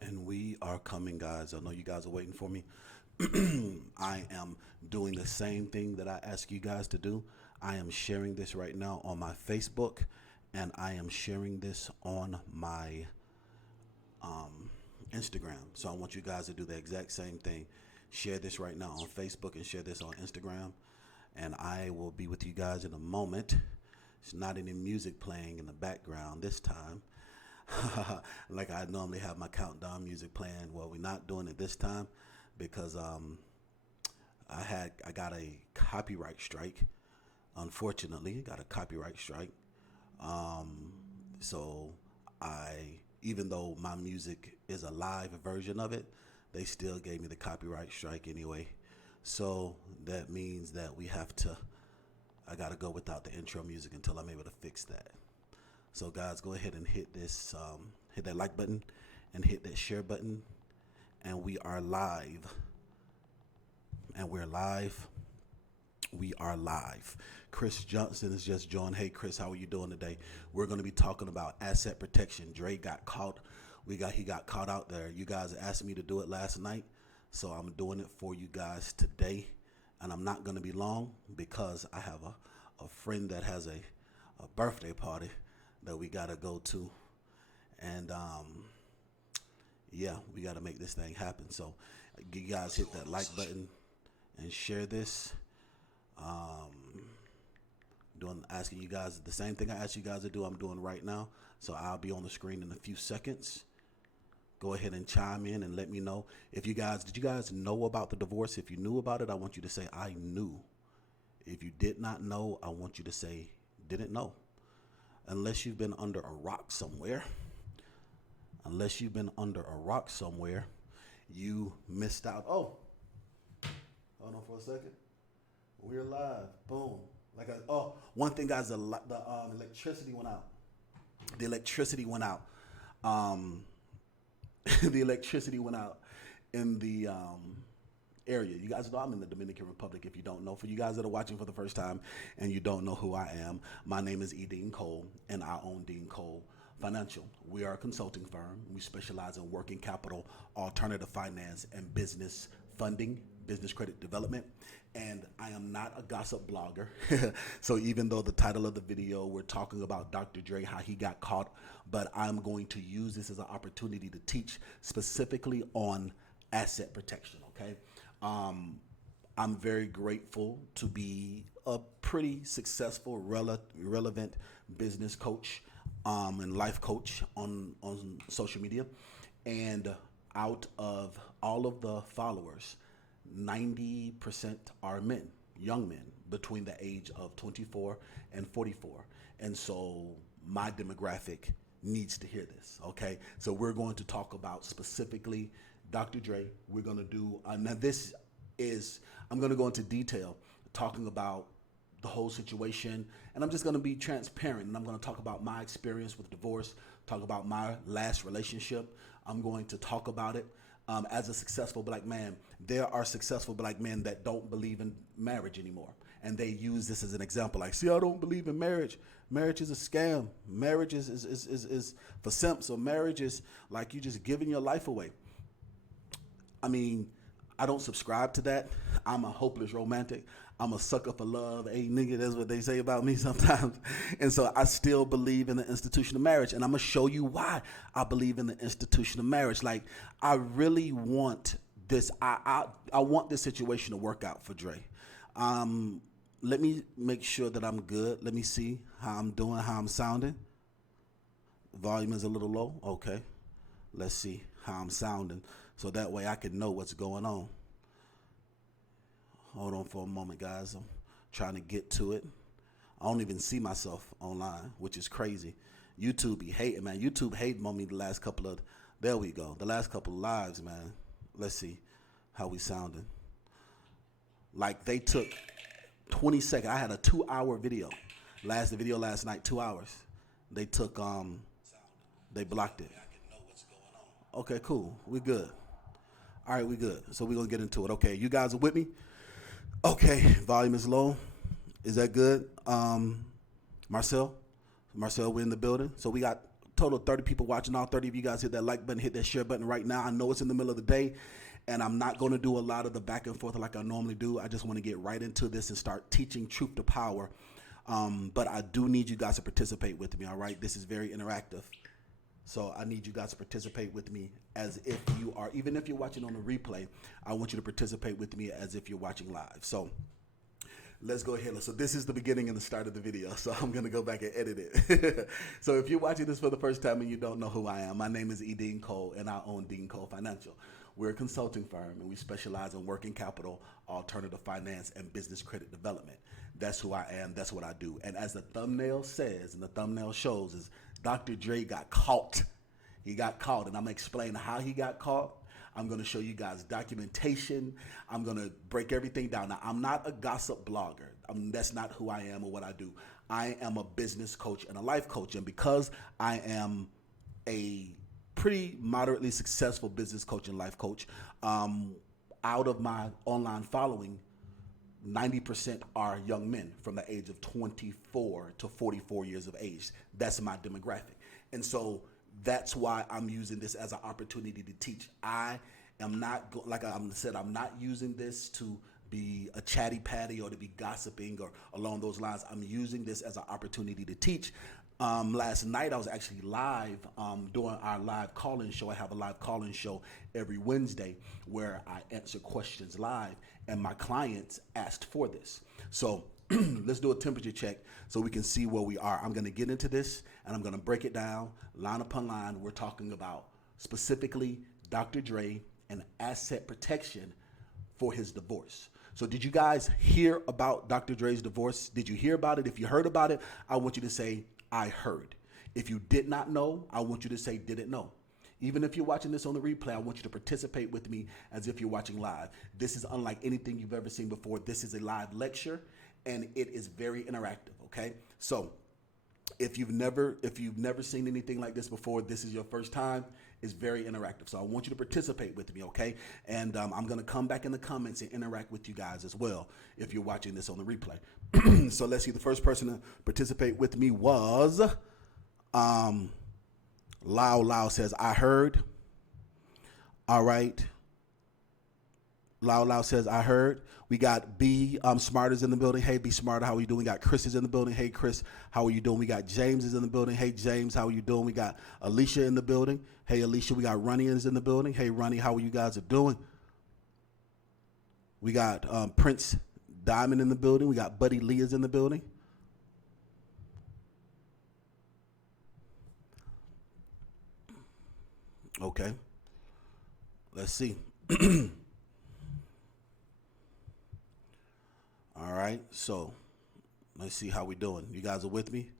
And we are coming, guys. I know you guys are waiting for me. I am doing the same thing that I ask you guys to do. I am sharing this right now on my Facebook, and I am sharing this on my Instagram. So I want you guys to do the exact same thing. Share this right now on Facebook and share this on Instagram. And I will be with you guys in a moment. It's not any music playing in the background this time. Like I normally have my countdown music playing. Well, we're not doing it this time because I got a copyright strike. Unfortunately, got a copyright strike. So I, even though my music is a live version of it, they still gave me the copyright strike anyway. So that means that I got to go without the intro music until I'm able to fix that. So guys, go ahead and hit this, hit that like button and hit that share button. And we are live. And we're live. We are live. Chris Johnson has just joined. Hey Chris, how are you doing today? We're going to be talking about asset protection. Dre got caught. He got caught out there. You guys asked me to do it last night, so I'm doing it for you guys today. And I'm not going to be long because I have a friend that has a birthday party that we got to go to. And yeah, we got to make this thing happen. So you guys hit that like button and share this. Asking you guys the same thing I asked you guys to do, I'm doing right now. So I'll be on the screen in a few seconds. Go ahead and chime in and let me know. Did you guys know about the divorce? If you knew about it, I want you to say, I knew. If you did not know, I want you to say, didn't know. Unless you've been under a rock somewhere. You missed out. Oh, hold on for a second. We're live. Boom. One thing, guys, the electricity went out. The electricity went out. The electricity went out in the area. You guys know I'm in the Dominican Republic. If you don't know, for you guys that are watching for the first time and you don't know who I am, my name is E.DeanCole, and I own E.DeanCole Financial. We are a consulting firm. We specialize in working capital, alternative finance, and business funding, business credit development. And I am not a gossip blogger. So even though the title of the video, we're talking about Dr. Dre, how he got caught, but I'm going to use this as an opportunity to teach specifically on asset protection, okay? I'm very grateful to be a pretty successful, relevant business coach and life coach on social media. And out of all of the followers, 90% are men, young men between the age of 24 and 44. And so my demographic needs to hear this, okay? So we're going to talk about specifically Dr. Dre. We're going to do, I'm going to go into detail talking about the whole situation, and I'm just going to be transparent, and I'm going to talk about my experience with divorce, talk about my last relationship. I'm going to talk about it. As a successful black man, there are successful black men that don't believe in marriage anymore. And they use this as an example. Like, see, I don't believe in marriage. Marriage is a scam. Marriage is for simps. Or marriage is like you just giving your life away. I mean, I don't subscribe to that. I'm a hopeless romantic. I'm a sucker for love. Hey, nigga, that's what they say about me sometimes. And so I still believe in the institution of marriage. And I'm going to show you why I believe in the institution of marriage. Like, I really want this. I want this situation to work out for Dre. Let me make sure that I'm good. Let me see how I'm doing, how I'm sounding. Volume is a little low. Okay. Let's see how I'm sounding. So that way I can know what's going on. Hold on for a moment, guys. I'm trying to get to it. I don't even see myself online, which is crazy. YouTube be hating, man. YouTube hating on me the last couple of, there we go. The last couple of lives, man. Let's see how we sounding. Like they took 20 seconds. I had a 2-hour video. The video last night, 2 hours. They took, they blocked it. Okay, cool. We good. All right, we good. So we're going to get into it. Okay, you guys are with me? Okay, volume is low. Is that good? Marcel, we're in the building. So we got total of 30 people watching. All 30 of you guys hit that like button, hit that share button right now. I know it's in the middle of the day, and I'm not going to do a lot of the back and forth like I normally do. I just want to get right into this and start teaching truth to power. But I do need you guys to participate with me, all right? This is very interactive. So I need you guys to participate with me as if you are, even if you're watching on a replay, I want you to participate with me as if you're watching live. So let's go ahead. So this is the beginning and the start of the video. So I'm going to go back and edit it. So if you're watching this for the first time and you don't know who I am, my name is E.DeanCole, and I own E.DeanCole Financial. We're a consulting firm, and we specialize in working capital, alternative finance, and business credit development. That's who I am. That's what I do. And as the thumbnail says, and the thumbnail shows, is Dr. Dre got caught. He got caught, and I'm going to explain how he got caught. I'm going to show you guys documentation. I'm going to break everything down. Now, I'm not a gossip blogger. That's not who I am or what I do. I am a business coach and a life coach. And because I am a pretty moderately successful business coach and life coach, out of my online following, 90% are young men from the age of 24 to 44 years of age. That's my demographic. And so that's why I'm using this as an opportunity to teach. I am not, like I said, I'm not using this to be a chatty patty or to be gossiping or along those lines. I'm using this as an opportunity to teach. Last night I was actually live doing our live call-in show. I have a live call-in show every Wednesday where I answer questions live, and my clients asked for this. So let's do a temperature check so we can see where we are. I'm going to get into this, and I'm going to break it down line upon line. We're talking about specifically Dr. Dre and asset protection for his divorce. So did you guys hear about Dr. Dre's divorce? Did you hear about it? If you heard about it, I want you to say, I heard. If you did not know, I want you to say, didn't know. Even if you're watching this on the replay, I want you to participate with me as if you're watching live. This is unlike anything you've ever seen before. This is a live lecture, and it is very interactive, okay? So if you've never seen anything like this before, this is your first time, it's very interactive. So I want you to participate with me, okay? And I'm going to come back in the comments and interact with you guys as well if you're watching this on the replay. So let's see. The first person to participate with me was Lao says, I heard. All right. Lao says, I heard. We got B Smarters in the building. Hey, B Smarter, how are you doing? We got Chris is in the building. Hey, Chris, how are you doing? We got James is in the building. Hey, James, how are you doing? We got Alicia in the building. Hey, Alicia, we got Ronnie is in the building. Hey, Ronnie, how are you guys doing? We got Prince Diamond in the building. We got Buddy Lee is in the building. Okay. Let's see. All right, so let's see how we doing. You guys are with me?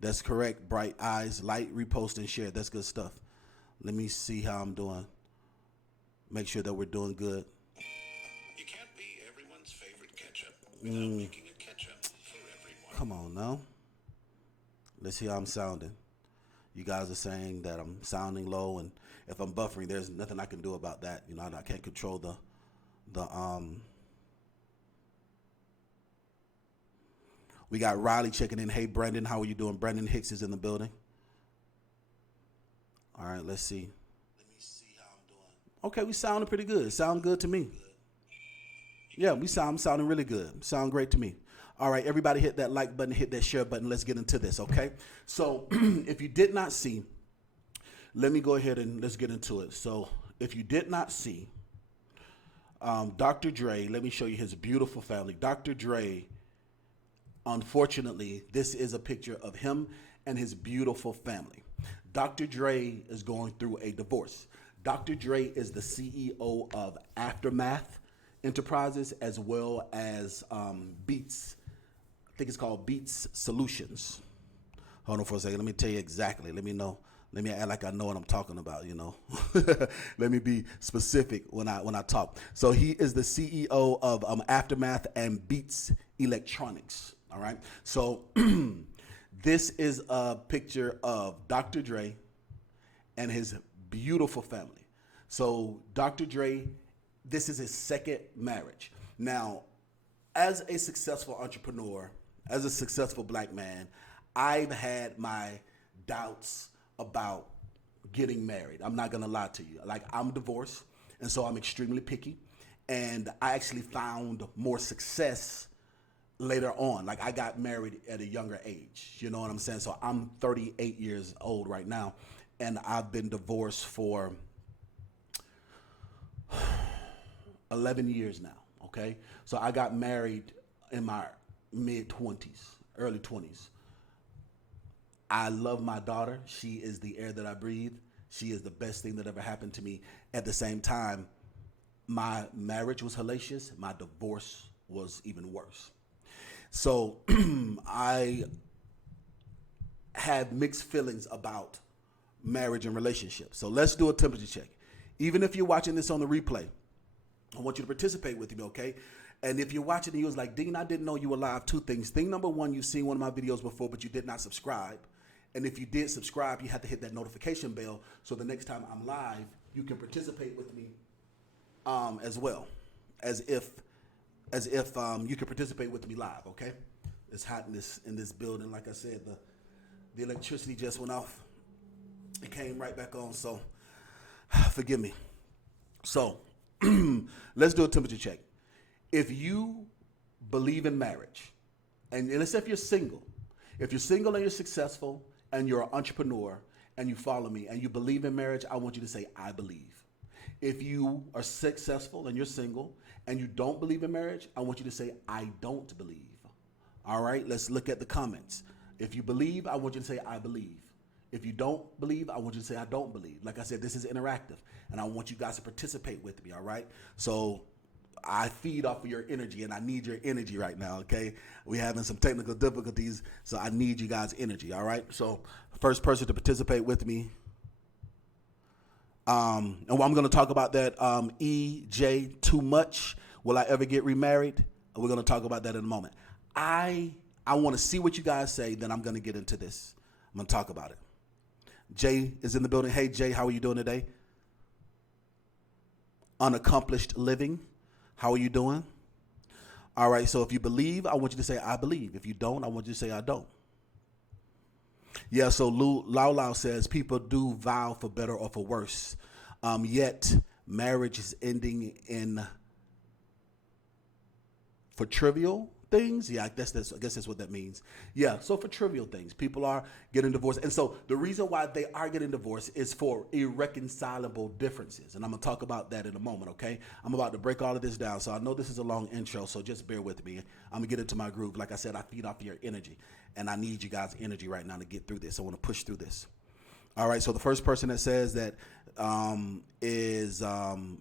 That's correct. Bright eyes, like, repost, and share. That's good stuff. Let me see how I'm doing. Make sure that we're doing good. You can't be everyone's favorite ketchup without making a ketchup for everyone. Come on now. Let's see how I'm sounding. You guys are saying that I'm sounding low, and if I'm buffering, there's nothing I can do about that. You know, I can't control the We got Riley checking in. Hey, Brandon, how are you doing? Brandon Hicks is in the building. All right, let's see. Let me see how I'm doing. Okay, we sounding pretty good. Sound good to me. Yeah, I'm sounding really good. Sound great to me. All right, everybody hit that like button, hit that share button. Let's get into this, okay? So if you did not see, let me go ahead and let's get into it. So if you did not see, Dr. Dre, let me show you his beautiful family. Dr. Dre, unfortunately, this is a picture of him and his beautiful family. Dr. Dre is going through a divorce. Dr. Dre is the CEO of Aftermath Enterprises as well as Beats. I think it's called Beats Solutions. Hold on for a second. Let me tell you exactly. Let me know. Let me act like I know what I'm talking about, you know. Let me be specific when I talk. So he is the CEO of Aftermath and Beats Electronics. All right. So this is a picture of Dr. Dre and his beautiful family. So Dr. Dre, this is his second marriage. Now, as a successful entrepreneur, as a successful black man, I've had my doubts about getting married. I'm not gonna lie to you. Like, I'm divorced, and so I'm extremely picky. And I actually found more success later on. Like, I got married at a younger age. You know what I'm saying? So I'm 38 years old right now, and I've been divorced for 11 years now. Okay, so I got married in my mid 20s, early 20s. I love my daughter. She is the air that I breathe. She is the best thing that ever happened to me. At the same time, my marriage was hellacious. My divorce was even worse. So I have mixed feelings about marriage and relationships. So let's do a temperature check. Even if you're watching this on the replay, I want you to participate with me, okay? And if you're watching and you was like, Dean, I didn't know you were live. Two things. Thing number one, you've seen one of my videos before, but you did not subscribe. And if you did subscribe, you have to hit that notification bell so the next time I'm live, you can participate with me as well, as if you can participate with me live, okay? It's hot in this building. Like I said, the electricity just went off. It came right back on, so forgive me. So let's do a temperature check. If you believe in marriage, and let's say if you're single and you're successful and you're an entrepreneur and you follow me and you believe in marriage, I want you to say, I believe. If you are successful and you're single and you don't believe in marriage, I want you to say, I don't believe. All right, let's look at the comments. If you believe, I want you to say, I believe. If you don't believe, I want you to say, I don't believe. Like I said, this is interactive, and I want you guys to participate with me, all right? So I feed off of your energy, and I need your energy right now, okay? We're having some technical difficulties, so I need you guys' energy, all right? So first person to participate with me. And I'm going to talk about that EJ too much. Will I ever get remarried? We're going to talk about that in a moment. I want to see what you guys say, then I'm going to get into this. I'm going to talk about it. Jay is in the building. Hey, Jay, how are you doing today? Unaccomplished living. How are you doing? All right, so if you believe, I want you to say, I believe. If you don't, I want you to say, I don't. Yeah, so Lau Lau says, people do vow for better or for worse. Yet, marriage is ending for trivial things. Yeah, I guess that's what that means. Yeah, so for trivial things, people are getting divorced. And so the reason why they are getting divorced is for irreconcilable differences. And I'm going to talk about that in a moment, okay? I'm about to break all of this down. So I know this is a long intro, so just bear with me. I'm going to get into my groove. Like I said, I feed off your energy, and I need you guys' energy right now to get through this. I want to push through this. All right, so the first person that says that is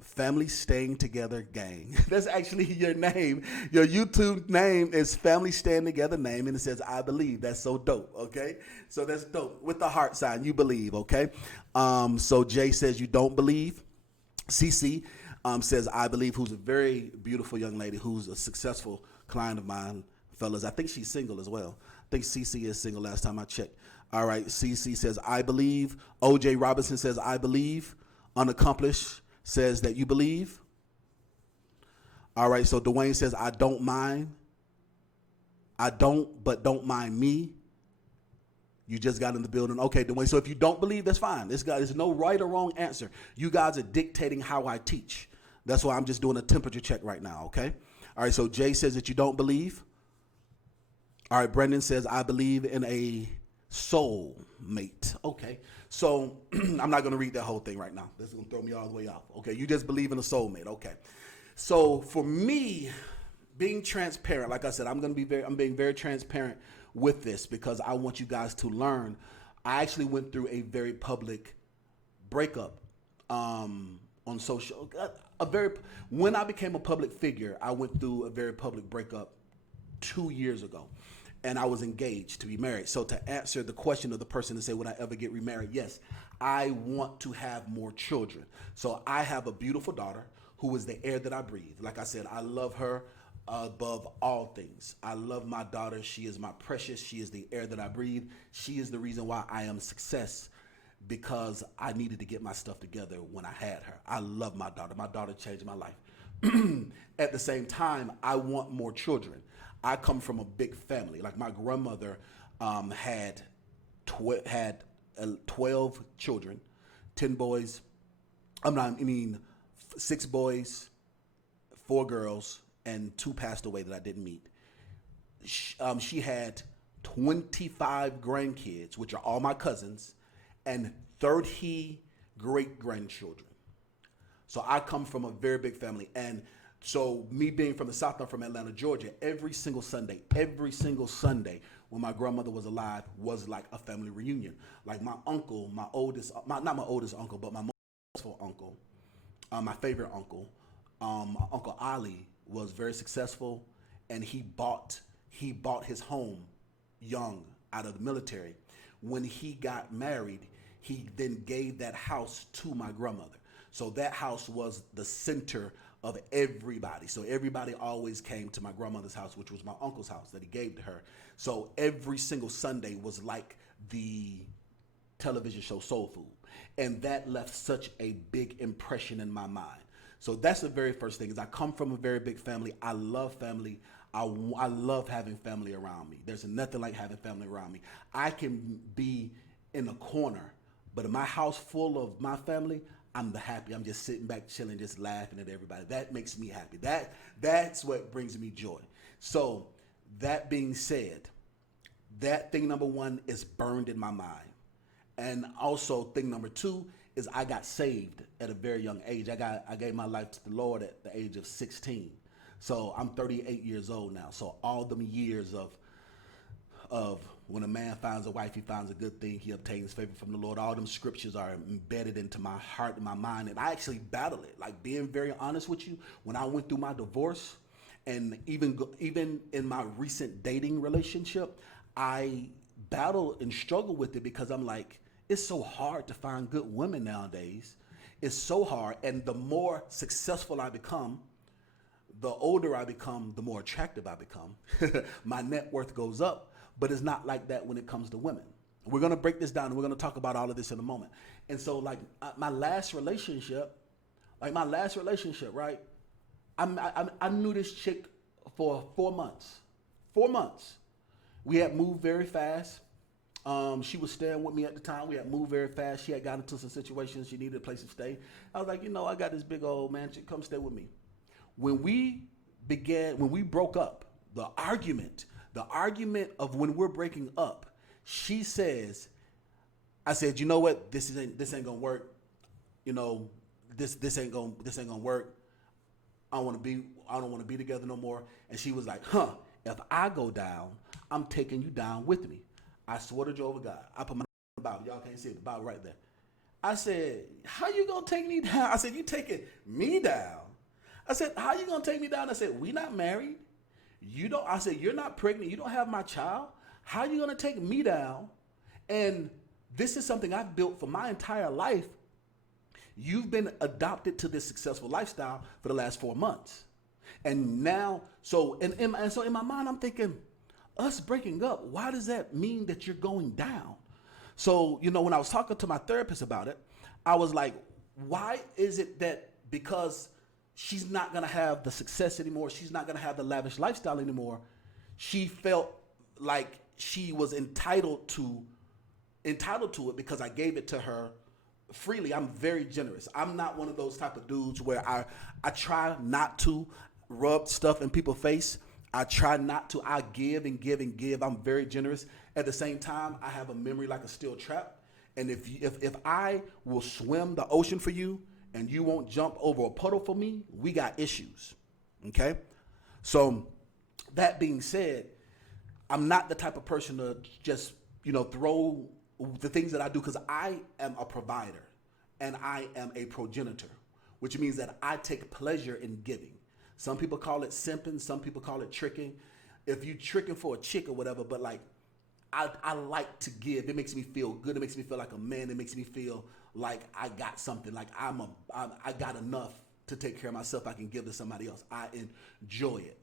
Family Staying Together Gang. That's actually your name. Your YouTube name is Family Staying Together Name, and it says, I believe. That's so dope, okay? So that's dope. With the heart sign, you believe, okay? So Jay says you don't believe. CC says, I believe, who's a very beautiful young lady who's a successful client of mine, fellas. I think she's single as well. I think CC is single last time I checked. All right, CC says, I believe. OJ Robinson says, I believe. Unaccomplished says that you believe. All right, so Dwayne says, I don't mind. I don't, but don't mind me. You just got in the building. Okay, Dwayne, so if you don't believe, that's fine. There's no right or wrong answer. You guys are dictating how I teach. That's why I'm just doing a temperature check right now, okay? All right, so Jay says that you don't believe. All right, Brendan says, I believe in a soul mate. Okay, so I'm not going to read that whole thing right now. This is going to throw me all the way off. Okay, you just believe in a soulmate. Okay, so for me, being transparent, like I said, I'm being very transparent with this because I want you guys to learn. I actually went through a very public breakup on social. When I became a public figure, I went through a very public breakup 2 years ago. And I was engaged to be married. So to answer the question of the person to say, would I ever get remarried? Yes, I want to have more children. So I have a beautiful daughter who is the air that I breathe. Like I said, I love her above all things. I love my daughter. She is my precious. She is the air that I breathe. She is the reason why I am success, because I needed to get my stuff together when I had her. I love my daughter. My daughter changed my life. At the same time, I want more children. I come from a big family. Like my grandmother had 12 children, 10 boys. I mean, 6 boys, 4 girls, and 2 passed away that I didn't meet. She had 25 grandkids, which are all my cousins, and 30 great grandchildren. So I come from a very big family. And so me being from the South, I'm from Atlanta, Georgia, every single Sunday when my grandmother was alive was like a family reunion. Like my uncle, not my oldest uncle, but my most successful uncle, my favorite uncle, Uncle Ali was very successful, and he bought his home young out of the military. When he got married, he then gave that house to my grandmother. So that house was the center of everybody. So everybody always came to my grandmother's house, which was my uncle's house that he gave to her. So every single Sunday was like the television show Soul Food. And that left such a big impression in my mind. So that's the very first thing, is I come from a very big family. I love family. I love having family around me. There's nothing like having family around me. I can be in a corner, but in my house full of my family, I'm happy. I'm just sitting back, chilling, just laughing at everybody. That makes me happy. That's what brings me joy. So that being said, that thing number 1 is burned in my mind. And also thing number 2 is I got saved at a very young age. I gave my life to the Lord at the age of 16. So I'm 38 years old now. So all them years of when a man finds a wife, he finds a good thing, he obtains favor from the Lord. All them scriptures are embedded into my heart and my mind, and I actually battle it. Like, being very honest with you, when I went through my divorce, and even in my recent dating relationship, I battle and struggle with it, because I'm like, it's so hard to find good women nowadays. It's so hard, and the more successful I become, the older I become, the more attractive I become. My net worth goes up. But it's not like that when it comes to women. We're going to break this down, and we're going to talk about all of this in a moment. And so, like, my last relationship, right? I knew this chick for 4 months. 4 months. We had moved very fast. She was staying with me at the time. We had moved very fast. She had gotten into some situations. She needed a place to stay. I was like, I got this big old mansion. Come stay with me. When we broke up, the argument of when we're breaking up, she says, I said, you know what, this ain't gonna work. This ain't gonna work. I don't want to be together no more. And she was like, if I go down, I'm taking you down with me. I swear to Jehovah God. I put my Bible. Y'all can't see it, the Bible right there. I said, how you gonna take me down? I said, you taking me down? I said, how you gonna take me down? I said, we not married. I said, you're not pregnant. You don't have my child. How are you going to take me down? And this is something I've built for my entire life. You've been adopted to this successful lifestyle for the last 4 months. And now, so in my mind, I'm thinking, us breaking up, why does that mean that you're going down? So, when I was talking to my therapist about it, I was like, why is it that because she's not going to have the success anymore, she's not going to have the lavish lifestyle anymore, she felt like she was entitled to it because I gave it to her freely. I'm very generous. I'm not one of those type of dudes where I try not to rub stuff in people's face. I try not to. I give and give and give. I'm very generous. At the same time, I have a memory like a steel trap. And if I will swim the ocean for you, and you won't jump over a puddle for me, we got issues, okay? So that being said, I'm not the type of person to just, throw the things that I do, because I am a provider and I am a progenitor, which means that I take pleasure in giving. Some people call it simping, some people call it tricking. If you tricking for a chick or whatever, but like, I like to give. It makes me feel good. It makes me feel like a man. It makes me feel like I got something, like I got enough to take care of myself I can give to somebody else. I enjoy it.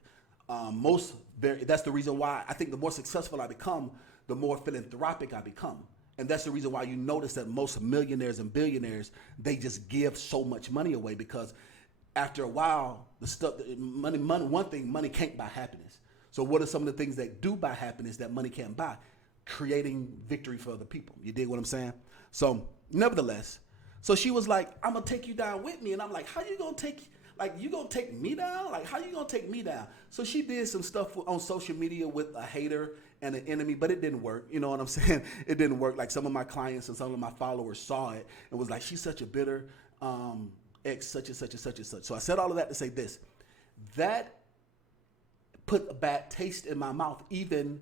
That's the reason why I think the more successful I become, the more philanthropic I become. And that's the reason why you notice that most millionaires and billionaires, they just give so much money away, because after a while, money can't buy happiness. So what are some of the things that do buy happiness that money can't buy? creating victory for other people. You dig what I'm saying? So nevertheless, so she was like, I'm gonna take you down with me. And I'm like, how you gonna take, like, you gonna take me down? Like, how you gonna take me down? So she did some stuff on social media with a hater and an enemy, but it didn't work. You know what I'm saying? It didn't work. Like, some of my clients and some of my followers saw it and was like, she's such a bitter ex, such and such and such and such. So I said all of that to say this. That put a bad taste in my mouth even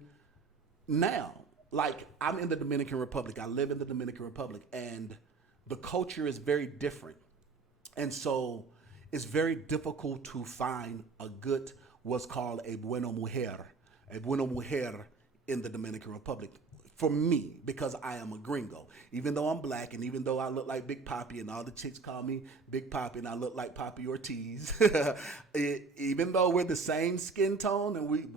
now. Like, I'm in the Dominican Republic. I live in the Dominican Republic, and the culture is very different. And so it's very difficult to find a good, what's called a buena mujer in the Dominican Republic. For me, because I am a gringo. Even though I'm black, and even though I look like Big Papi, and all the chicks call me Big Papi, and I look like Papi Ortiz, even though we're the same skin tone,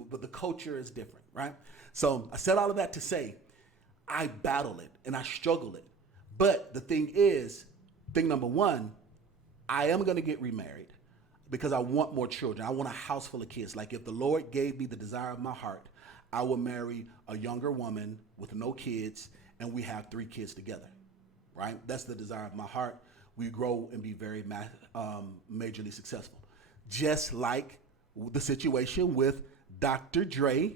but the culture is different, right? So I said all of that to say, I battle it and I struggle it. But the thing is, thing number one, I am going to get remarried because I want more children. I want a house full of kids. Like, if the Lord gave me the desire of my heart, I will marry a younger woman with no kids, and we have 3 kids together, right? That's the desire of my heart. We grow and be very majorly successful. Just like the situation with Dr. Dre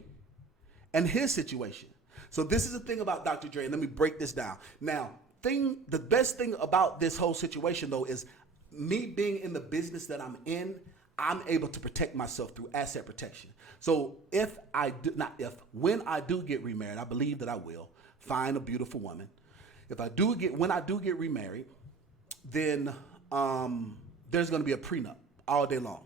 and his situation. So this is the thing about Dr. Dre, and let me break this down. Now, the best thing about this whole situation, though, is me being in the business that I'm in, I'm able to protect myself through asset protection. So when I do get remarried, I believe that I will find a beautiful woman. When I do get remarried, then there's going to be a prenup all day long.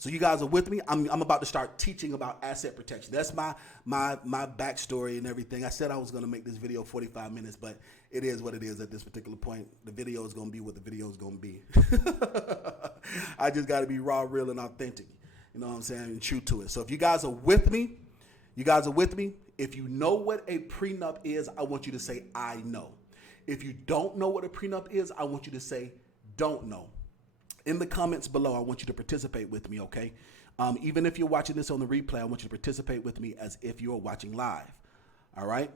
So you guys are with me. I'm about to start teaching about asset protection. That's my backstory and everything. I said I was going to make this video 45 minutes, but it is what it is at this particular point. The video is going to be what the video is going to be. I just got to be raw, real, and authentic. You know what I'm saying? And true to it. So if you guys are with me, if you know what a prenup is, I want you to say, I know. If you don't know what a prenup is, I want you to say, don't know. In the comments below, I want you to participate with me, okay? Even if you're watching this on the replay, I want you to participate with me as if you're watching live, all right?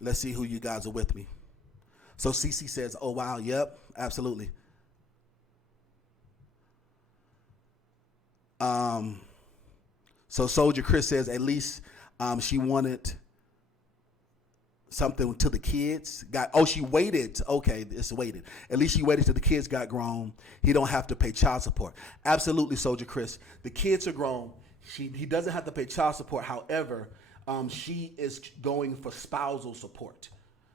Let's see who you guys are with me. So Cece says, oh, wow, yep, absolutely. So Soldier Chris says, at least she wanted something to the kids. She waited. Okay, it's waited. At least she waited till the kids got grown. He don't have to pay child support. Absolutely, Soldier Chris. The kids are grown. He doesn't have to pay child support. However, she is going for spousal support.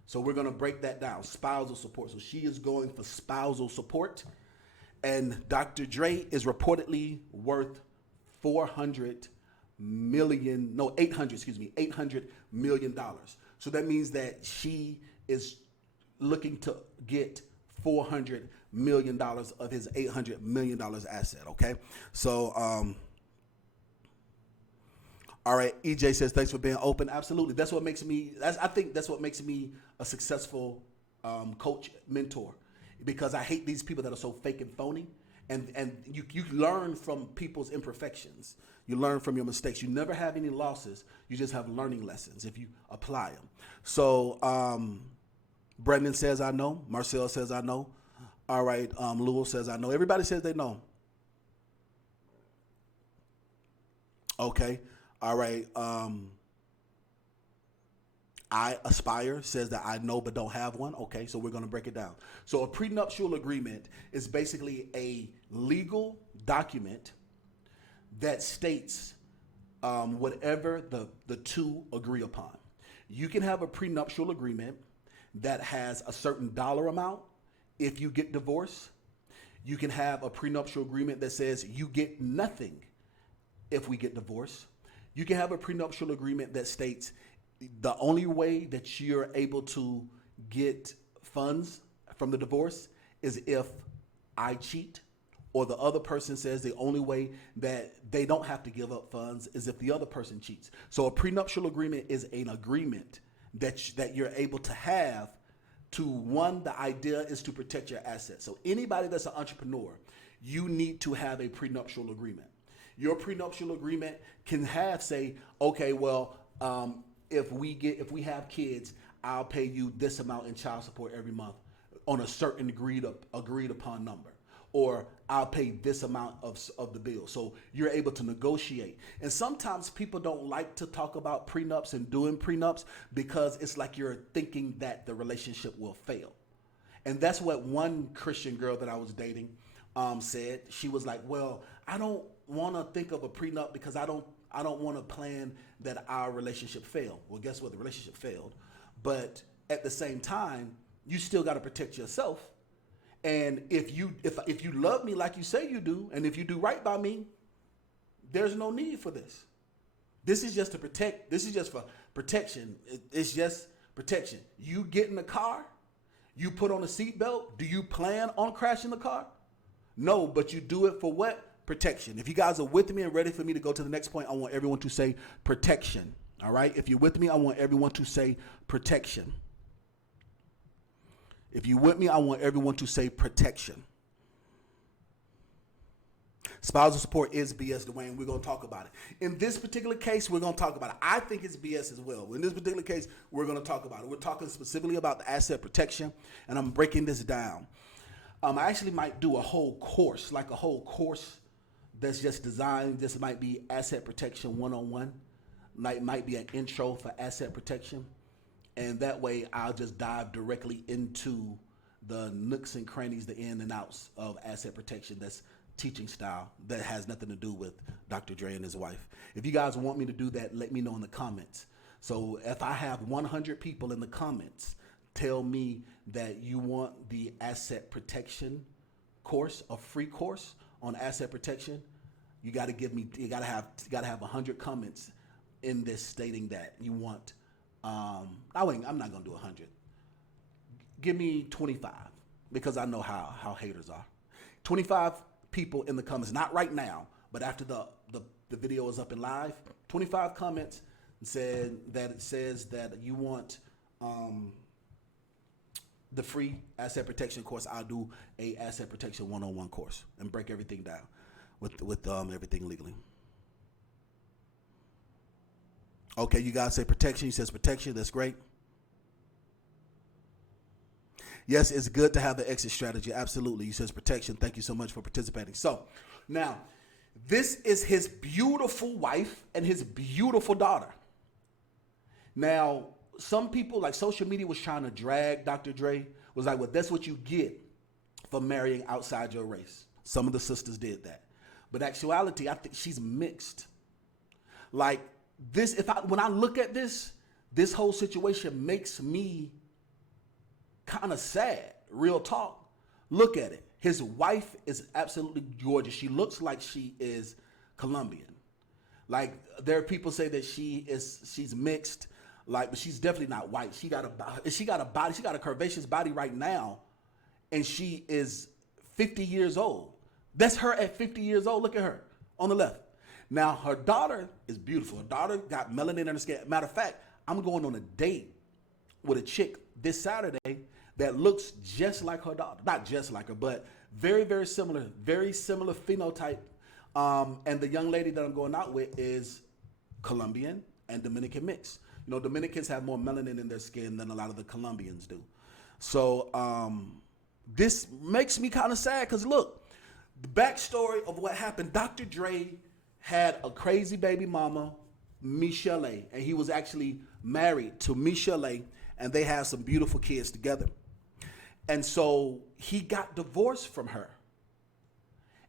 So we're going to break that down. Spousal support. So she is going for spousal support. And Dr. Dre is reportedly worth $800 million. So that means that she is looking to get $400 million of his $800 million asset, okay? So, all right, EJ says, thanks for being open. Absolutely. I think that's what makes me a successful coach, mentor, because I hate these people that are so fake and phony. And you learn from people's imperfections. You learn from your mistakes. You never have any losses. You just have learning lessons if you apply them. So Brendan says, I know. Marcel says, I know. All right. Lewis says, I know. Everybody says they know. Okay. All right. I Aspire says that I know but don't have one. Okay, so we're going to break it down. So a prenuptial agreement is basically a legal document that states whatever the two agree upon. You can have a prenuptial agreement that has a certain dollar amount if you get divorced. You can have a prenuptial agreement that says you get nothing if we get divorced. You can have a prenuptial agreement that states the only way that you're able to get funds from the divorce is if I cheat, or the other person says the only way that they don't have to give up funds is if the other person cheats. So a prenuptial agreement is an agreement that you're able to have to, one, the idea is to protect your assets. So anybody that's an entrepreneur, you need to have a prenuptial agreement. Your prenuptial agreement can have, say, okay, well, if we have kids, I'll pay you this amount in child support every month on a certain agreed upon number, or I'll pay this amount of the bill. So you're able to negotiate. And sometimes people don't like to talk about prenups and doing prenups because it's like you're thinking that the relationship will fail. And that's what one Christian girl that I was dating said. She was like, well, I don't want to think of a prenup because I don't want to plan that our relationship fail. Well, guess what? The relationship failed. But at the same time, you still got to protect yourself. And if you love me like you say you do, and if you do right by me, there's no need for this. This is just to protect. This is just for protection. It's just protection. You get in the car, you put on a seatbelt. Do you plan on crashing the car? No, but you do it for what? Protection. If you guys are with me and ready for me to go to the next point, I want everyone to say protection. All right? If you're with me, I want everyone to say protection. If you're with me, I want everyone to say protection. Spousal support is BS, Dwayne. We're going to talk about it. In this particular case, we're going to talk about it. I think it's BS as well. In this particular case, we're going to talk about it. We're talking specifically about the asset protection, and I'm breaking this down. I actually might do a whole course that's just designed. This might be asset protection 101. Might be an intro for asset protection. And that way I'll just dive directly into the nooks and crannies, the in and outs of asset protection. That's teaching style that has nothing to do with Dr. Dre and his wife. If you guys want me to do that, let me know in the comments. So if I have 100 people in the comments tell me that you want the asset protection course, a free course on asset protection, you got to have 100 comments in this stating that you want. I'm not gonna do 100. Give me 25 because I know how haters are. 25 people in the comments, not right now, but after the video is up and live. 25 comments said that it says that you want the free asset protection course. I'll do a asset protection 101 course and break everything down with everything legally. Okay, you guys say protection. He says protection. That's great. Yes, it's good to have an exit strategy. Absolutely. He says protection. Thank you so much for participating. So now, this is his beautiful wife and his beautiful daughter. Now, some people, like social media was trying to drag Dr. Dre, was like, well, that's what you get for marrying outside your race. Some of the sisters did that. But actuality, I think she's mixed. Like, when I look at this whole situation makes me kind of sad. Real talk. Look at it. His wife is absolutely gorgeous. She looks like she is Colombian. Like, there are people say that she's mixed, like, but she's definitely not white. She got a curvaceous body right now, and she is 50 years old. That's her at 50 years old. Look at her on the left. Now, her daughter is beautiful. Her daughter got melanin in her skin. Matter of fact, I'm going on a date with a chick this Saturday that looks just like her daughter. Not just like her, but very, very similar phenotype. And the young lady that I'm going out with is Colombian and Dominican mix. You know, Dominicans have more melanin in their skin than a lot of the Colombians do. So this makes me kind of sad because, look, the backstory of what happened, Dr. Dre had a crazy baby mama, Michelle, and he was actually married to Michelle, and they had some beautiful kids together. And so he got divorced from her.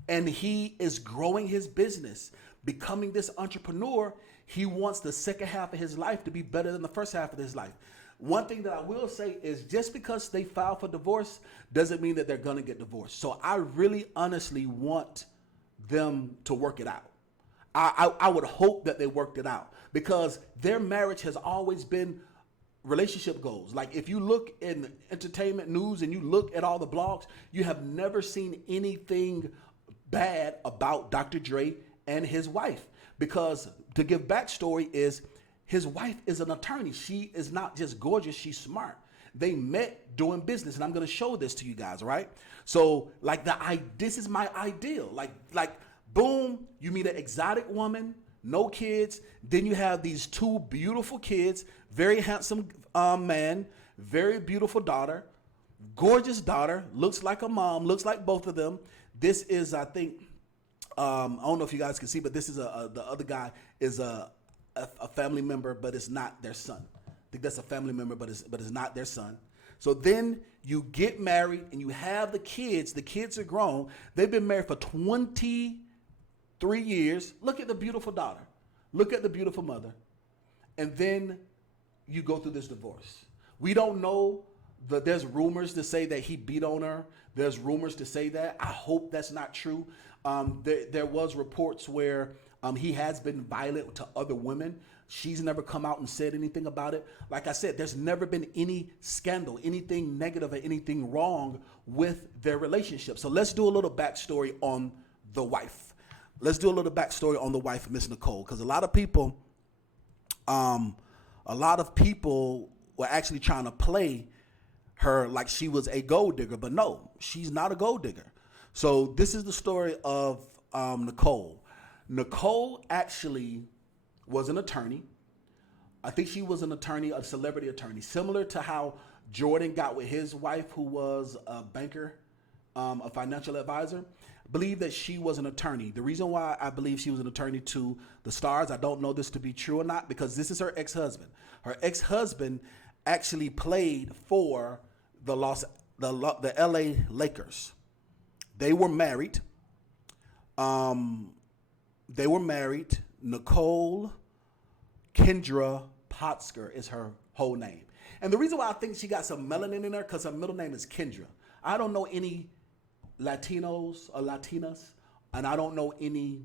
And he is growing his business, becoming this entrepreneur. He wants the second half of his life to be better than the first half of his life. One thing that I will say is just because they file for divorce doesn't mean that they're going to get divorced. So I really honestly want them to work it out. I would hope that they worked it out because their marriage has always been relationship goals. Like if you look in entertainment news and you look at all the blogs, you have never seen anything bad about Dr. Dre and his wife. Because to give backstory is his wife is an attorney. She is not just gorgeous, she's smart. They met doing business, and I'm going to show this to you guys, right? So like this is my ideal. Like boom, you meet an exotic woman, no kids. Then you have these two beautiful kids, very handsome man, very beautiful daughter, gorgeous daughter, looks like a mom, looks like both of them. This is, I think, I don't know if you guys can see, but this is the other guy is a family member, but it's not their son. I think that's a family member, but it's not their son. So then you get married and you have the kids. The kids are grown. They've been married for 23 years. Look at the beautiful daughter. Look at the beautiful mother. And then you go through this divorce. We don't know. There's rumors to say that he beat on her. There's rumors to say that. I hope that's not true. There was reports where he has been violent to other women. She's never come out and said anything about it. Like I said, there's never been any scandal, anything negative or anything wrong with their relationship. So let's do a little backstory on the wife. Let's do a little backstory on the wife, Miss Nicole, because a lot of people were actually trying to play her like she was a gold digger, but no, she's not a gold digger. So this is the story of Nicole. Nicole actually was an attorney. I think she was an attorney, a celebrity attorney, similar to how Jordan got with his wife, who was a banker, a financial advisor. I believe that she was an attorney. The reason why I believe she was an attorney to the stars, I don't know this to be true or not, because this is her ex-husband. Her ex-husband actually played for the LA Lakers. They were married. Nicole Kendra Potsker is her whole name. And the reason why I think she got some melanin in her, because her middle name is Kendra. I don't know any Latinos or Latinas, and I don't know any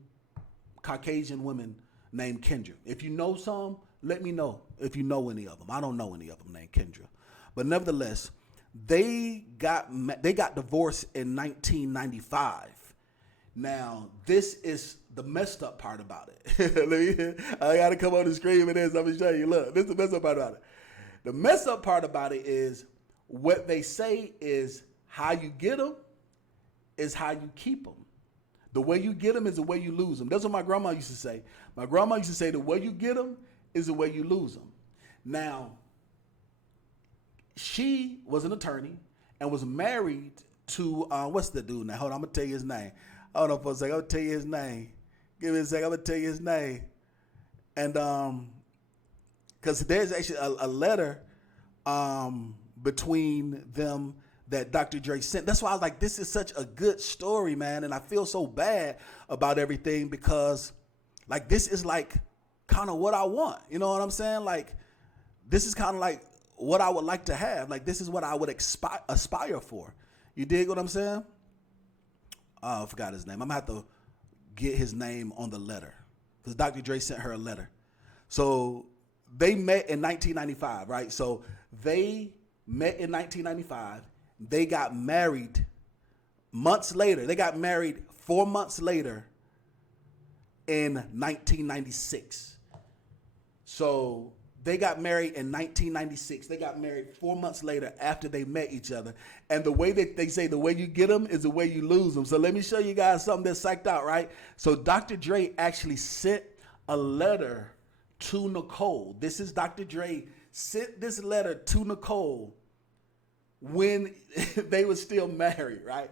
Caucasian women named Kendra. If you know some, let me know if you know any of them. I don't know any of them named Kendra. But nevertheless, they got divorced in 1995. Now, this is the messed up part about it. I got to come on the screen with this. I'm going to show you. Look, this is the messed up part about it. The messed up part about it is what they say is how you get them is how you keep them. The way you get them is the way you lose them. That's what my grandma used to say. My grandma used to say the way you get them is the way you lose them. Now, she was an attorney and was married to, what's the dude now? Hold on, I'm going to tell you his name. Hold on for a second. I'm going to tell you his name. Give me a second. I'm going to tell you his name. And because there's actually a letter between them that Dr. Dre sent. That's why I was like, this is such a good story, man. And I feel so bad about everything because, like, this is like kind of what I want. You know what I'm saying? Like, this is kind of like what I would like to have. Like, this is what I would aspire for. You dig what I'm saying? Oh, I forgot his name. I'm going to have to get his name on the letter because Dr. Dre sent her a letter. So they met in 1995, right? So they met in 1995. They got married months later. They got married 4 months later in 1996. So they got married in 1996. They got married 4 months later after they met each other. And the way that they say the way you get them is the way you lose them. So let me show you guys something that's psyched out, right? So Dr. Dre actually sent a letter to Nicole. This is Dr. Dre sent this letter to Nicole when they were still married, right?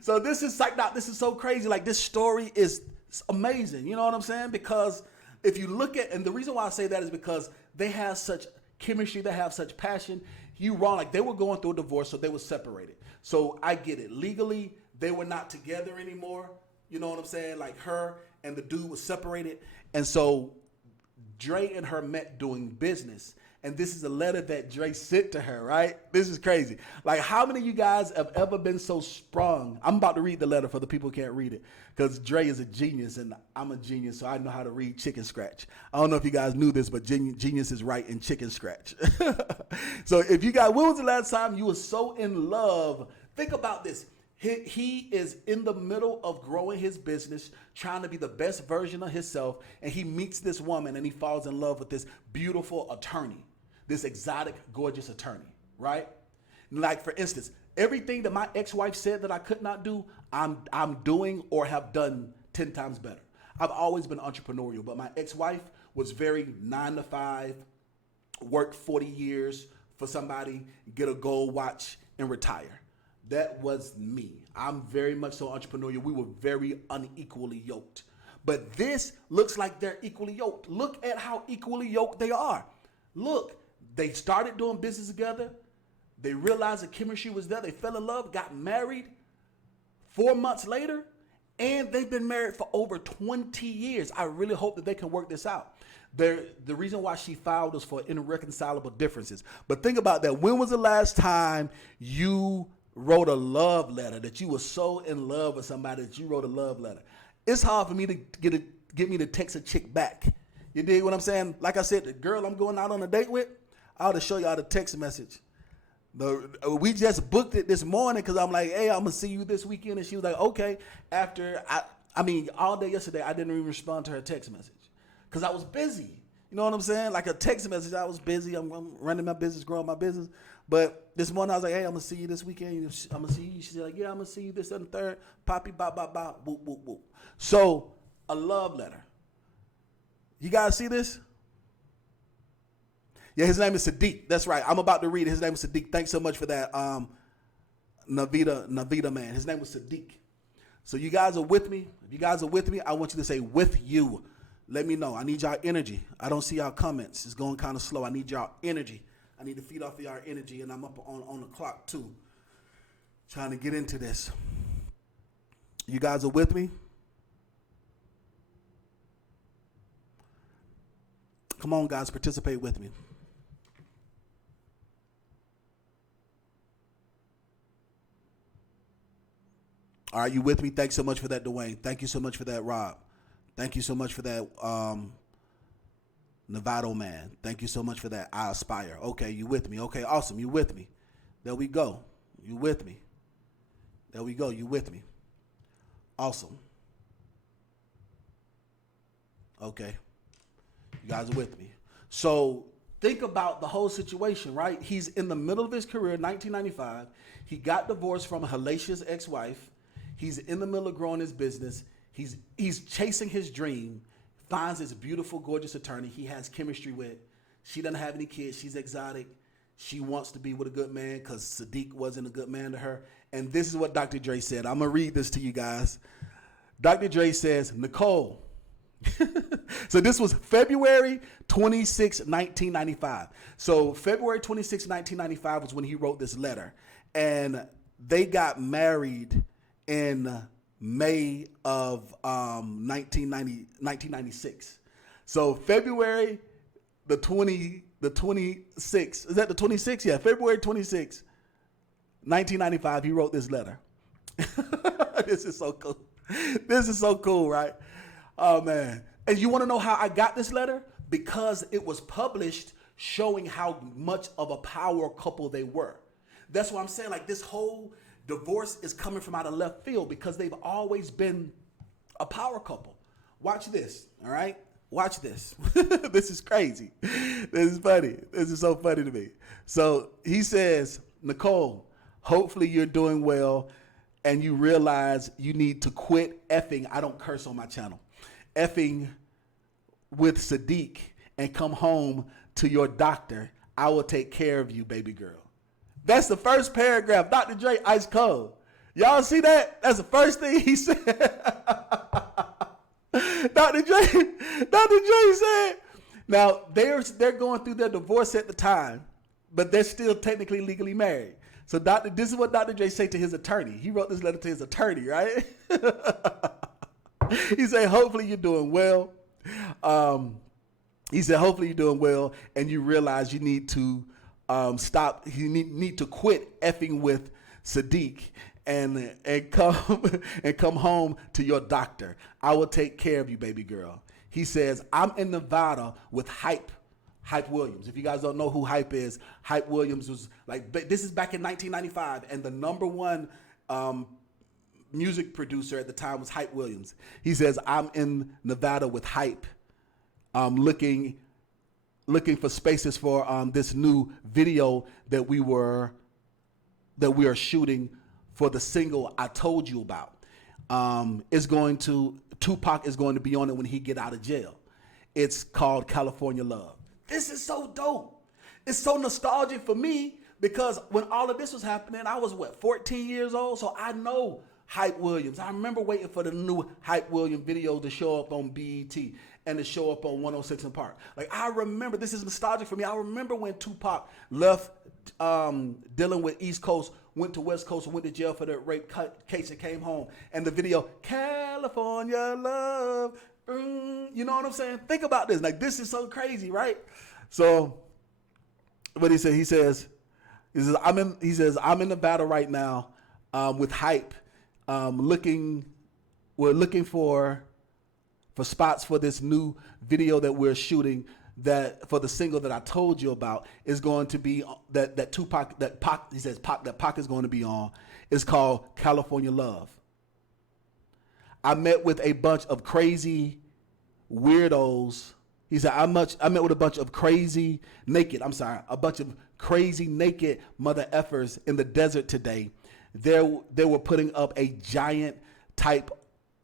So this is psyched out. This is so crazy. Like, this story is amazing. You know what I'm saying? Because if you look at, and the reason why I say that is because they have such chemistry, they have such passion. You wrong, like they were going through a divorce, so they were separated. So I get it. Legally, they were not together anymore. You know what I'm saying? Like, her and the dude was separated. And so Dre and her met doing business. And this is a letter that Dre sent to her, right? This is crazy. Like, how many of you guys have ever been so sprung? I'm about to read the letter for the people who can't read it because Dre is a genius and I'm a genius, so I know how to read chicken scratch. I don't know if you guys knew this, but genius is right in chicken scratch. So if you guys, when was the last time you were so in love? Think about this. He is in the middle of growing his business, trying to be the best version of himself, and he meets this woman and he falls in love with this beautiful attorney. This exotic, gorgeous attorney, right? Like, for instance, everything that my ex-wife said that I could not do, I'm doing or have done 10 times better. I've always been entrepreneurial, but my ex-wife was very 9 to 5, work 40 years for somebody, get a gold watch, and retire. That was me. I'm very much so entrepreneurial. We were very unequally yoked. But this looks like they're equally yoked. Look at how equally yoked they are. Look, they started doing business together. They realized the chemistry was there. They fell in love, got married 4 months later, and they've been married for over 20 years. I really hope that they can work this out. The reason why she filed was for irreconcilable differences. But think about that. When was the last time you wrote a love letter, that you were so in love with somebody that you wrote a love letter? It's hard for me to get me to text a chick back. You dig what I'm saying? Like I said, the girl I'm going out on a date with, I ought to show y'all the text message. We just booked it this morning because I'm like, hey, I'm going to see you this weekend. And she was like, okay. After, all day yesterday, I didn't even respond to her text message because I was busy. You know what I'm saying? Like a text message, I was busy. I'm running my business, growing my business. But this morning I was like, hey, I'm going to see you this weekend. I'm going to see you. She's like, yeah, I'm going to see you this and the third. Poppy, bop, bop, bop, whoop, whoop, whoop. So a love letter. You guys see this? Yeah, his name is Sadiq. That's right. I'm about to read it. His name is Sadiq. Thanks so much for that, Navita man. His name was Sadiq. So you guys are with me? If you guys are with me, I want you to say with you. Let me know. I need y'all energy. I don't see y'all comments. It's going kind of slow. I need y'all energy. I need to feed off of y'all energy, and I'm up on the clock too. Trying to get into this. You guys are with me? Come on, guys, participate with me. All right, you with me? Thanks so much for that, Dwayne. Thank you so much for that, Rob. Thank you so much for that, Novato man. Thank you so much for that. I aspire. Okay, you with me? Okay, awesome. You with me? There we go. You with me? There we go. You with me? Awesome. Okay. You guys are with me. So think about the whole situation, right? He's in the middle of his career, 1995. He got divorced from a hellacious ex-wife. He's in the middle of growing his business. He's chasing his dream, finds this beautiful, gorgeous attorney he has chemistry with. She doesn't have any kids. She's exotic. She wants to be with a good man because Sadiq wasn't a good man to her. And this is what Dr. Dre said. I'm going to read this to you guys. Dr. Dre says, Nicole. So this was February 26, 1995. So February 26, 1995 was when he wrote this letter. And they got married in May of 1996. So February the 26th, is that the 26th? Yeah, February 26, 1995, he wrote this letter. This is so cool. This is so cool, right? Oh, man. And you want to know how I got this letter? Because it was published showing how much of a power couple they were. That's what I'm saying. Like, this whole divorce is coming from out of left field because they've always been a power couple. Watch this, all right? Watch this. This is crazy. This is funny. This is so funny to me. So he says, Nicole, hopefully you're doing well and you realize you need to quit effing. I don't curse on my channel. Effing with Sadiq and come home to your doctor. I will take care of you, baby girl. That's the first paragraph. Dr. Dre, ice cold. Y'all see that? That's the first thing he said. Dr. Dre said. Now, they're going through their divorce at the time, but they're still technically legally married. So this is what Dr. Dre said to his attorney. He wrote this letter to his attorney, right? He said, hopefully you're doing well. He said, hopefully you're doing well, and you realize you need to stop. You need to quit effing with Sadiq and come home to your doctor. I will take care of you, baby girl. He says, I'm in Nevada with Hype Williams. If you guys don't know who Hype is, Hype Williams was like, this is back in 1995, and the number one music producer at the time was Hype Williams. He says, I'm in Nevada with Hype, looking for spaces for this new video that we are shooting for the single I Told You About. It's going to Tupac is going to be on it when he get out of jail. It's called California Love. This is so dope. It's so nostalgic for me because when all of this was happening, I was 14 years old, so I know Hype Williams. I remember waiting for the new Hype Williams video to show up on BET and to show up on 106 and Park. Like, I remember, this is nostalgic for me. I remember when Tupac left dealing with East Coast, went to West Coast, and went to jail for the rape case and came home. And the video, California Love, you know what I'm saying? Think about this. Like, this is so crazy, right? So, what he said, he says, I'm in the battle right now with Hype. We're looking for spots for this new video that we're shooting, that for the single that I told you about is going to be that Pac is going to be on. It's called California Love. I met with a bunch of crazy weirdos. He said, I met with a bunch of crazy naked mother effers in the desert today. They were putting up a giant type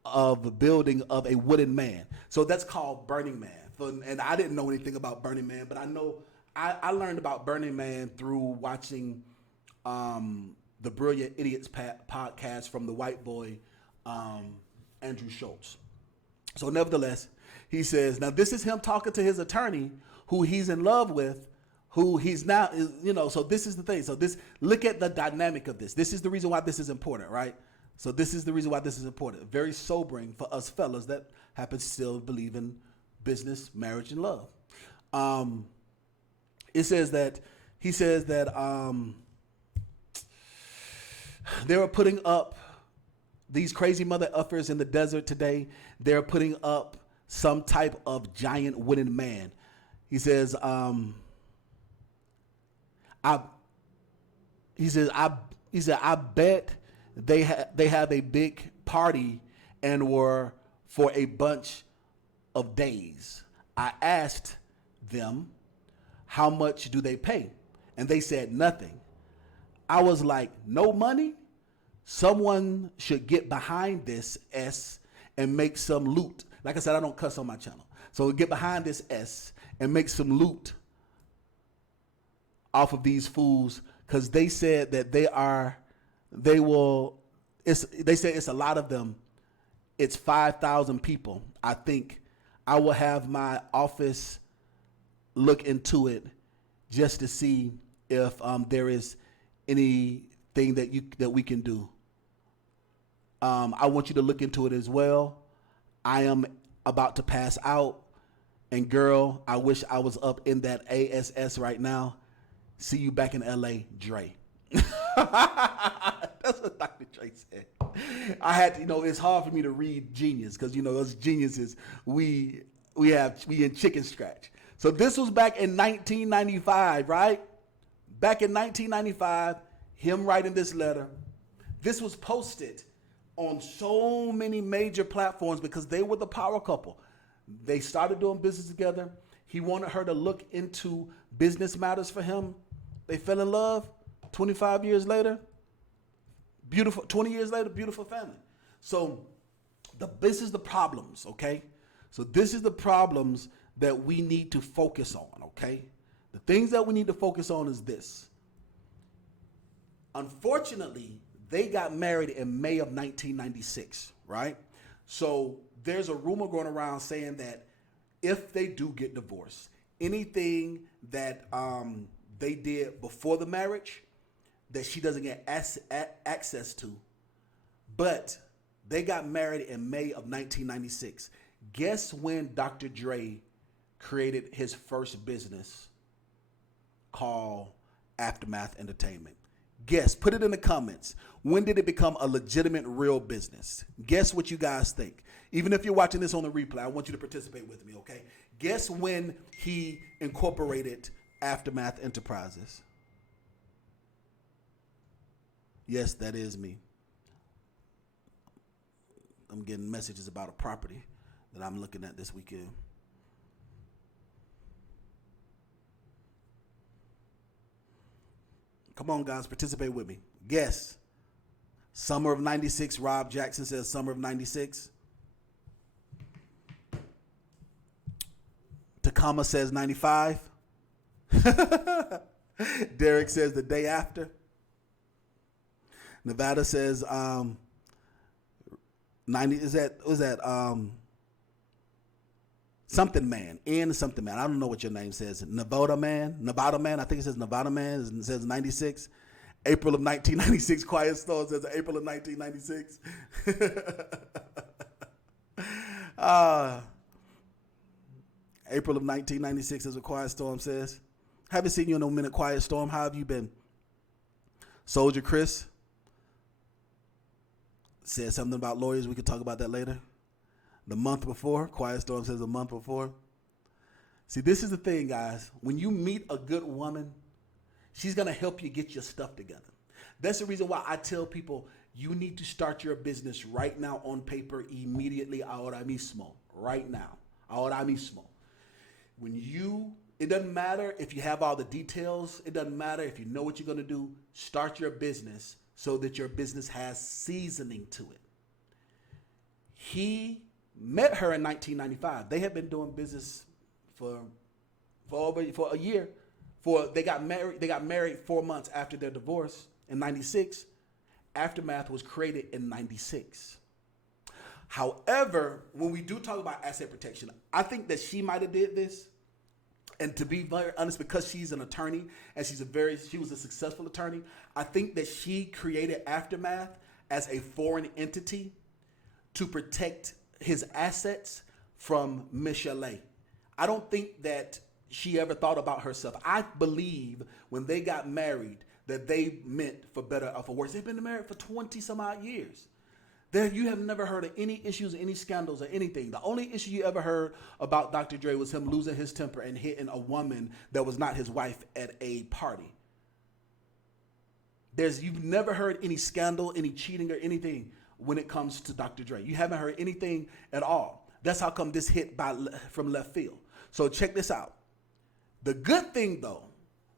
of building of a wooden man. So that's called Burning Man. And I didn't know anything about Burning Man, but I know I learned about Burning Man through watching the Brilliant Idiots podcast from the white boy Andrew Schultz. So nevertheless, he says, now this is him talking to his attorney who he's in love with, who he's now, so this is the thing. So look at the dynamic of this. This is the reason why this is important, right? So this is the reason why this is important. Very sobering for us fellas that happen to still believe in business, marriage, and love. He says that they were putting up these crazy mother effers in the desert today. They're putting up some type of giant wooden man. He says, I bet they have a big party and were for a bunch of days. I asked them, how much do they pay? And they said nothing. I was like, no money? Someone should get behind this S and make some loot. Like I said, I don't cuss on my channel. So get behind this S and make some loot off of these fools, because they said that they say it's a lot of them. It's 5,000 people. I think I will have my office look into it just to see if there is anything that we can do. I want you to look into it as well. I am about to pass out, and girl, I wish I was up in that ASS right now. See you back in LA, Dre. That's what Dr. Dre said. I had to, it's hard for me to read Genius because, us geniuses, we in chicken scratch. So this was back in 1995, right? Back in 1995, him writing this letter. This was posted on so many major platforms because they were the power couple. They started doing business together. He wanted her to look into business matters for him. They fell in love. 25 years later, beautiful. 20 years later, beautiful family. So this is the problems, okay? So this is the problems that we need to focus on, okay? The things that we need to focus on is this. Unfortunately, they got married in May of 1996, right? So there's a rumor going around saying that if they do get divorced, anything that they did before the marriage that she doesn't get access to, but they got married in May of 1996. Guess when Dr. Dre created his first business called Aftermath Entertainment? Guess, put it in the comments. When did it become a legitimate, real business? Guess what you guys think. Even if you're watching this on the replay, I want you to participate with me, okay? Guess when he incorporated Aftermath Enterprises. Yes, that is me. I'm getting messages about a property that I'm looking at this weekend. Come on, guys, participate with me. Guess. Summer of 96, Rob Jackson says summer of 96. comma says 95. Derek says the day after. Nevada says 90. Is that something man? N something man. I don't know what your name says. Nevada man. I think it says Nevada man. It says 96. April of 1996. Quiet Storm says April of 1996. April of 1996 is what Quiet Storm says. Haven't seen you in a minute, Quiet Storm. How have you been? Soldier Chris said something about lawyers. We could talk about that later. The month before. Quiet Storm says a month before. See, this is the thing, guys. When you meet a good woman, she's going to help you get your stuff together. That's the reason why I tell people you need to start your business right now on paper immediately, ahora mismo. Right now. Ahora mismo. It doesn't matter if you have all the details. It doesn't matter if you know what you're going to do. Start your business so that your business has seasoning to it. He met her in 1995. They had been doing business for a year. They got married 4 months after their divorce in 96. Aftermath was created in 96. However, when we do talk about asset protection, I think that she might have did this. And to be very honest, because she's an attorney and she was a successful attorney, I think that she created Aftermath as a foreign entity to protect his assets from Michelle. I don't think that she ever thought about herself. I believe when they got married that they meant for better or for worse. They've been married for 20 some odd years. You have never heard of any issues, any scandals, or anything. The only issue you ever heard about Dr. Dre was him losing his temper and hitting a woman that was not his wife at a party. You've never heard any scandal, any cheating, or anything when it comes to Dr. Dre. You haven't heard anything at all. That's how come this hit from left field. So check this out. The good thing, though,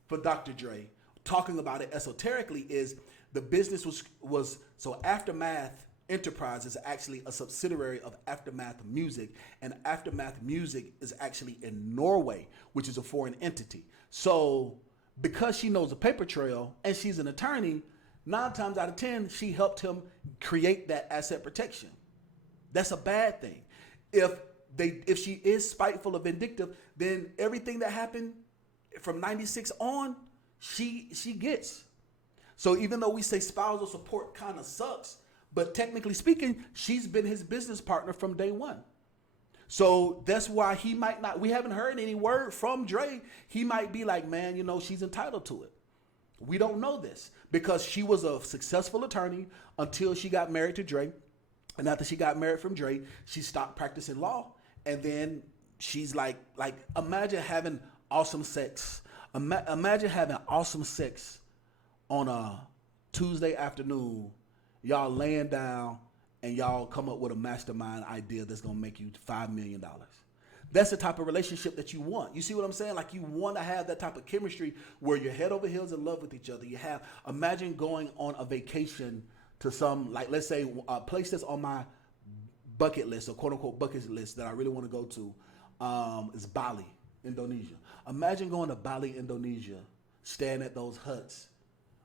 for Dr. Dre, talking about it esoterically, is the business was so Aftermath Enterprise is actually a subsidiary of Aftermath Music, and Aftermath Music is actually in Norway, which is a foreign entity. So because she knows the paper trail and she's an attorney, 9 times out of 10, she helped him create that asset protection. That's a bad thing. If she is spiteful or vindictive, then everything that happened from 96 on, she gets. So even though we say spousal support kind of sucks, but technically speaking, she's been his business partner from day one. So that's why he might not, we haven't heard any word from Dre. He might be like, man, she's entitled to it. We don't know this because she was a successful attorney until she got married to Dre. And after she got married from Dre, she stopped practicing law. And then she's like imagine having awesome sex. Imagine having awesome sex on a Tuesday afternoon. Y'all laying down and y'all come up with a mastermind idea that's going to make you $5 million. That's the type of relationship that you want. You see what I'm saying? Like you want to have that type of chemistry where you're head over heels in love with each other. Imagine going on a vacation to some, like let's say a place that's on my bucket list or quote unquote bucket list that I really want to go to is Bali, Indonesia. Imagine going to Bali, Indonesia, staying at those huts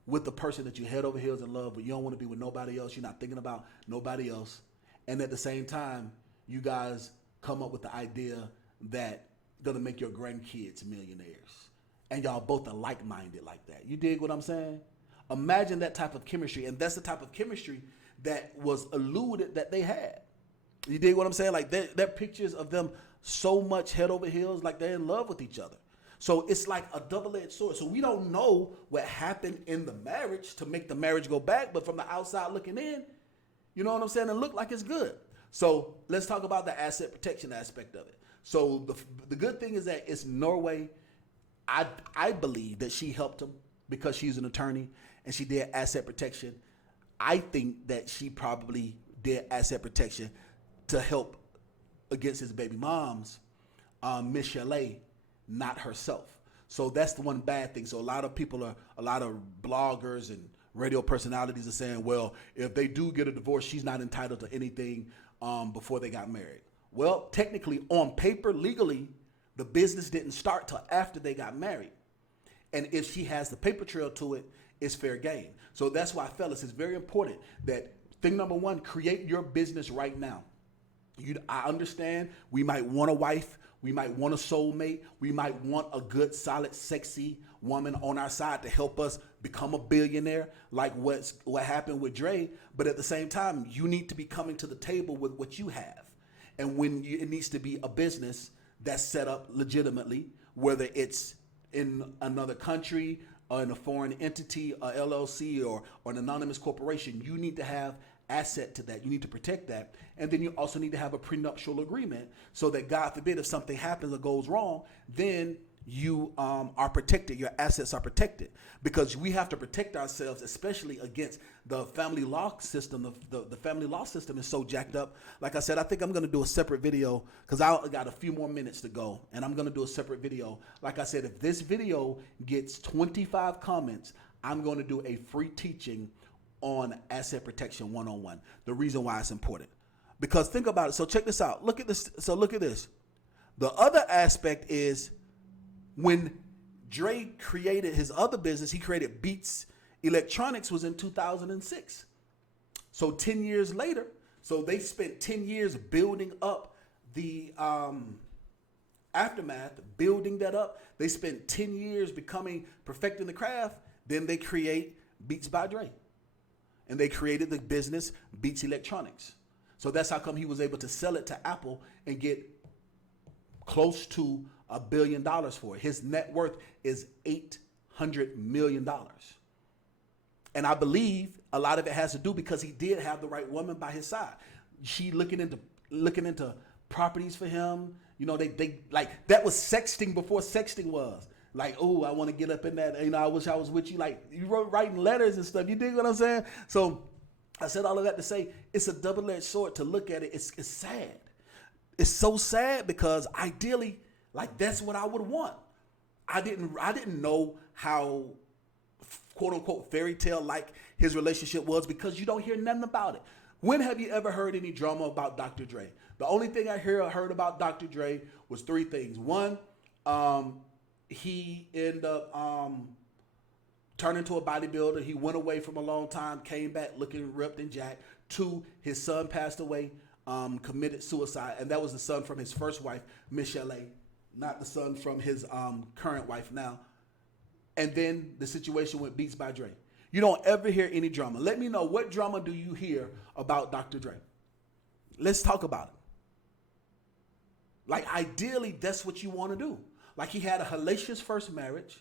with the person that you head over heels in love, but you don't want to be with nobody else. You're not thinking about nobody else. And at the same time, you guys come up with the idea that gonna make your grandkids millionaires. And y'all both are like-minded like that. You dig what I'm saying? Imagine that type of chemistry. And that's the type of chemistry that was alluded that they had. You dig what I'm saying? Like they're pictures of them so much head over heels, like they're in love with each other. So it's like a double-edged sword. So we don't know what happened in the marriage to make the marriage go back, but from the outside looking in, you know what I'm saying? It looked like it's good. So let's talk about the asset protection aspect of it. So the good thing is that it's Norway. I believe that she helped him because she's an attorney and she did asset protection. I think that she probably did asset protection to help against his baby moms, Miss Chalet, not herself. So that's the one bad thing. So a lot of bloggers and radio personalities are saying, well, if they do get a divorce, she's not entitled to anything before they got married. Well, technically on paper, legally, The business didn't start till after they got married. And if she has the paper trail to it, it's fair game. So that's why, fellas, it's very important that thing number one, create your business right now. I understand we might want a wife, we might want a soulmate, we might want a good, solid, sexy woman on our side to help us become a billionaire, like what happened with Dre. But at the same time, you need to be coming to the table with what you have. And it needs to be a business that's set up legitimately, whether it's in another country or in a foreign entity, a LLC or an anonymous corporation. You need to have asset to that. You need to protect that. And then you also need to have a prenuptial agreement so that, God forbid, if something happens or goes wrong, then you are protected. Your assets are protected, because we have to protect ourselves, especially against the family law system. The family law system is so jacked up. Like I said, I think I'm going to do a separate video because I got a few more minutes to go, and I'm going to do a separate video. Like I said, if this video gets 25 comments, I'm going to do a free teaching on asset protection 101. The reason why it's important, because think about it. So check this out. Look at this. So look at this. The other aspect is, when Dre created his other business, he created Beats Electronics, was in 2006. So 10 years later, so they spent 10 years building up the aftermath, building that up. They spent 10 years perfecting the craft. Then they create Beats by Dre. And they created the business Beats Electronics. So that's how come he was able to sell it to Apple and get close to $1 billion for it. His net worth is $800 million. And I believe a lot of it has to do because he did have the right woman by his side. She looking into properties for him. You know, they like, that was sexting before sexting was. Like, oh, I want to get up in that. You know, I wish I was with you. Like, you wrote writing letters and stuff. You dig what I'm saying? So I said all of that to say it's a double-edged sword. To look at it, it's sad. It's so sad because ideally, like, that's what I would want. I didn't know how, quote unquote, fairy tale like his relationship was, because you don't hear nothing about it. When have you ever heard any drama about Dr. Dre? The only thing I heard about Dr. Dre was three things. One, he ended up turning into a bodybuilder. He went away from a long time, came back looking ripped and jacked. Two, his son passed away, committed suicide, and that was the son from his first wife, Michelle A., not the son from his current wife now. And then the situation with Beats by Dre. You don't ever hear any drama. Let me know, what drama do you hear about Dr. Dre? Let's talk about it. Like, ideally, that's what you want to do. Like, he had a hellacious first marriage.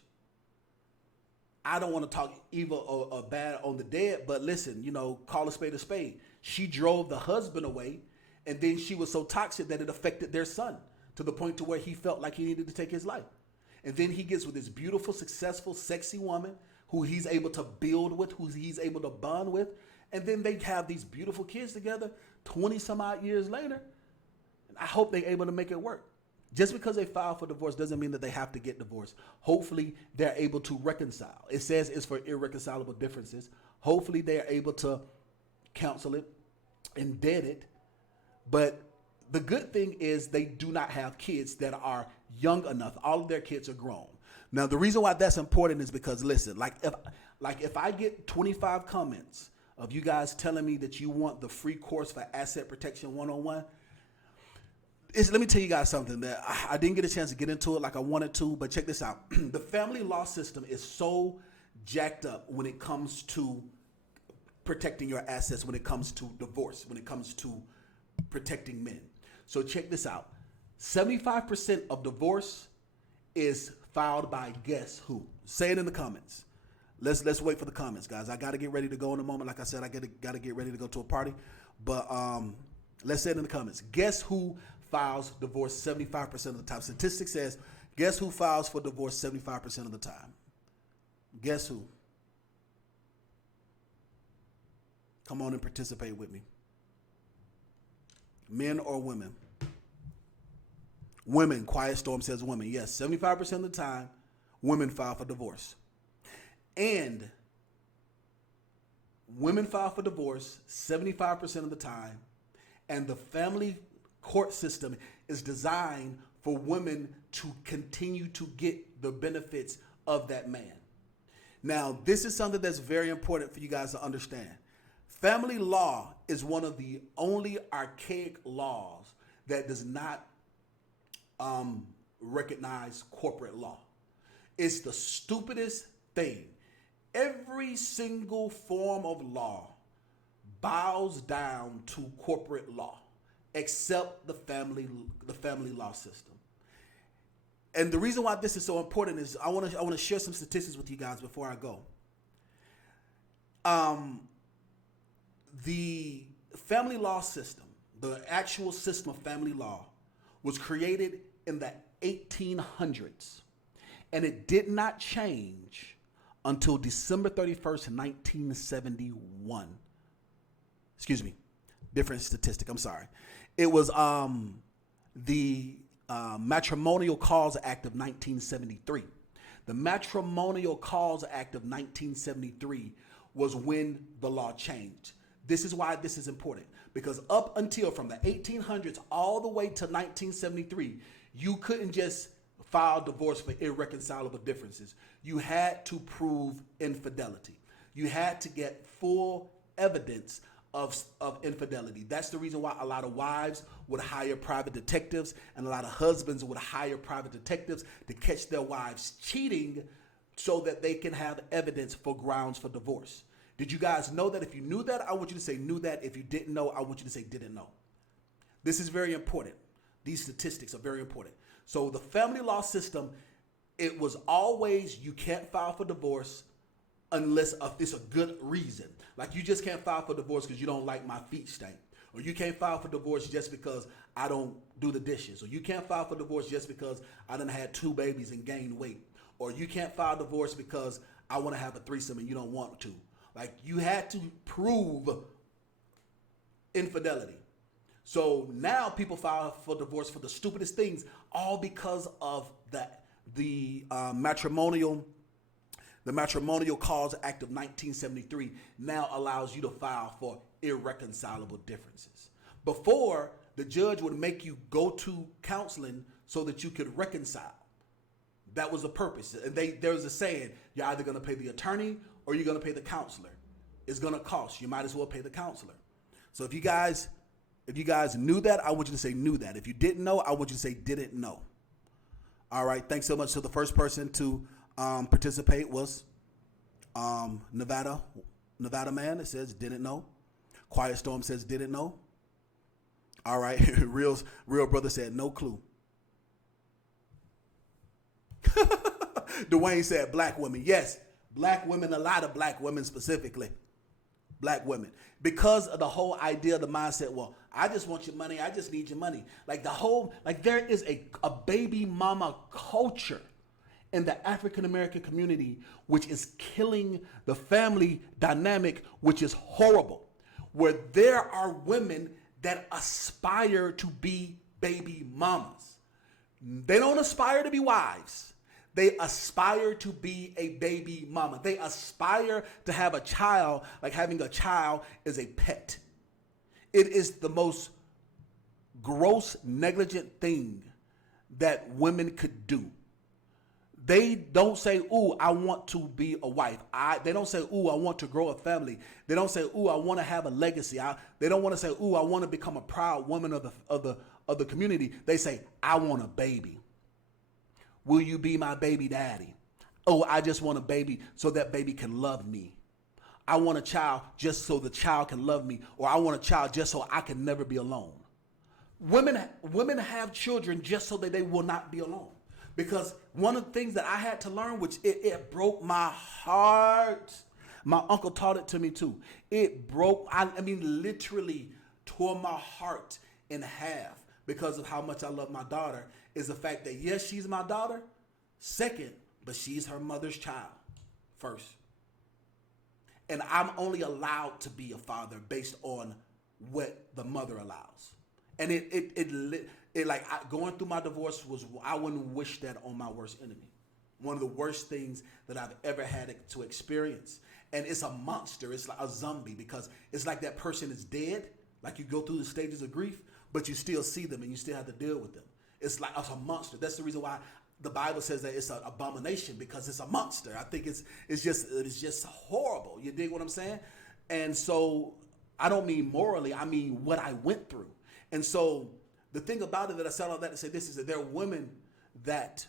I don't want to talk evil or bad on the dead, but listen, you know, call a spade a spade. She drove the husband away, and then she was so toxic that it affected their son to the point to where he felt like he needed to take his life. And then he gets with this beautiful, successful, sexy woman who he's able to build with, who he's able to bond with. And then they have these beautiful kids together 20 some odd years later. And I hope they're able to make it work. Just because they file for divorce doesn't mean that they have to get divorced. Hopefully they're able to reconcile. It says it's for irreconcilable differences. Hopefully they're able to counsel it and dead it. But the good thing is they do not have kids that are young enough. All of their kids are grown. Now, the reason why that's important is because, listen, if I get 25 comments of you guys telling me that you want the free course for Asset Protection 101, let me tell you guys something that I didn't get a chance to get into it like I wanted to, but check this out. The family law system is so jacked up when it comes to protecting your assets, when it comes to divorce, when it comes to protecting men. So check this out. 75% of divorce is filed by guess who? Say it in the comments. Let's wait for the comments, guys. I got to get ready to go in a moment. Like I said, I got to get ready to go to a party. But let's say it in the comments. Guess who files divorce 75% of the time? Statistics says, guess who files for divorce 75% of the time? Guess who? Come on and participate with me. Men or women? Women. Quiet Storm says women. Yes, 75% of the time, women file for divorce. And women file for divorce 75% of the time. And the family court system is designed for women to continue to get the benefits of that man. Now, this is something that's very important for you guys to understand. Family law is one of the only archaic laws that does not recognize corporate law. It's the stupidest thing. Every single form of law bows down to corporate law, except the family law system. And the reason why this is so important is I want to share some statistics with you guys before I go. The family law system, the actual system of family law, was created in the 1800s, and it did not change until December 31st, 1971. Excuse me, different statistic, I'm sorry. It was the Matrimonial Cause Act of 1973. The Matrimonial Cause Act of 1973 was when the law changed. This is why this is important, because up until from the 1800s all the way to 1973, you couldn't just file divorce for irreconcilable differences. You had to prove infidelity. You had to get full evidence of infidelity. That's the reason why a lot of wives would hire private detectives, and a lot of husbands would hire private detectives to catch their wives cheating so that they can have evidence for grounds for divorce. Did you guys know that? If you knew that, I want you to say knew that. If you didn't know, I want you to say didn't know. This is very important. These statistics are very important. So the family law system, it was always you can't file for divorce unless it's a good reason. Like you just can't file for divorce because you don't like my feet stink. Or you can't file for divorce just because I don't do the dishes. Or you can't file for divorce just because I done had 2 babies and gained weight. Or you can't file divorce because I want to have a threesome and you don't want to. Like you had to prove infidelity. So now people file for divorce for the stupidest things, all because of the Matrimonial Cause Act of 1973 now allows you to file for irreconcilable differences. Before, the judge would make you go to counseling so that you could reconcile. That was the purpose. And there's a saying, you're either going to pay the attorney or you're going to pay the counselor. It's going to cost. You might as well pay the counselor. So if you guys knew that, I want you to say knew that. If you didn't know, I want you to say didn't know. All right. Thanks so much. So the first person to participate was Nevada man. It says didn't know. Quiet Storm says didn't know. All right. Real brother said no clue. Dwayne said black women. Yes, black women, a lot of black women specifically. Black women. Because of the whole idea, the mindset, well, I just want your money. I just need your money. There is a baby mama culture in the African American community, which is killing the family dynamic, which is horrible, where there are women that aspire to be baby mamas. They don't aspire to be wives. They aspire to be a baby mama. They aspire to have a child, like having a child is a pet. It is the most gross, negligent thing that women could do. They don't say, ooh, I want to be a wife. They don't say, ooh, I want to grow a family. They don't say, ooh, I want to have a legacy. They don't want to say, ooh, I want to become a proud woman of the community. They say, I want a baby. Will you be my baby daddy? Oh, I just want a baby so that baby can love me. I want a child just so the child can love me. Or I want a child just so I can never be alone. Women have children just so that they will not be alone. Because one of the things that I had to learn, which it broke my heart. My uncle taught it to me too. It broke, literally tore my heart in half because of how much I love my daughter, is the fact that, yes, she's my daughter, second, but she's her mother's child, first. And I'm only allowed to be a father based on what the mother allows. And going through my divorce I wouldn't wish that on my worst enemy. One of the worst things that I've ever had to experience. And it's a monster. It's like a zombie, because it's like that person is dead. Like you go through the stages of grief, but you still see them and you still have to deal with them. It's like it's a monster. That's the reason why the Bible says that it's an abomination, because it's a monster. I think it's just horrible. You dig what I'm saying? And so I don't mean morally. I mean what I went through. And so the thing about it that I said all that to say this is that there are women that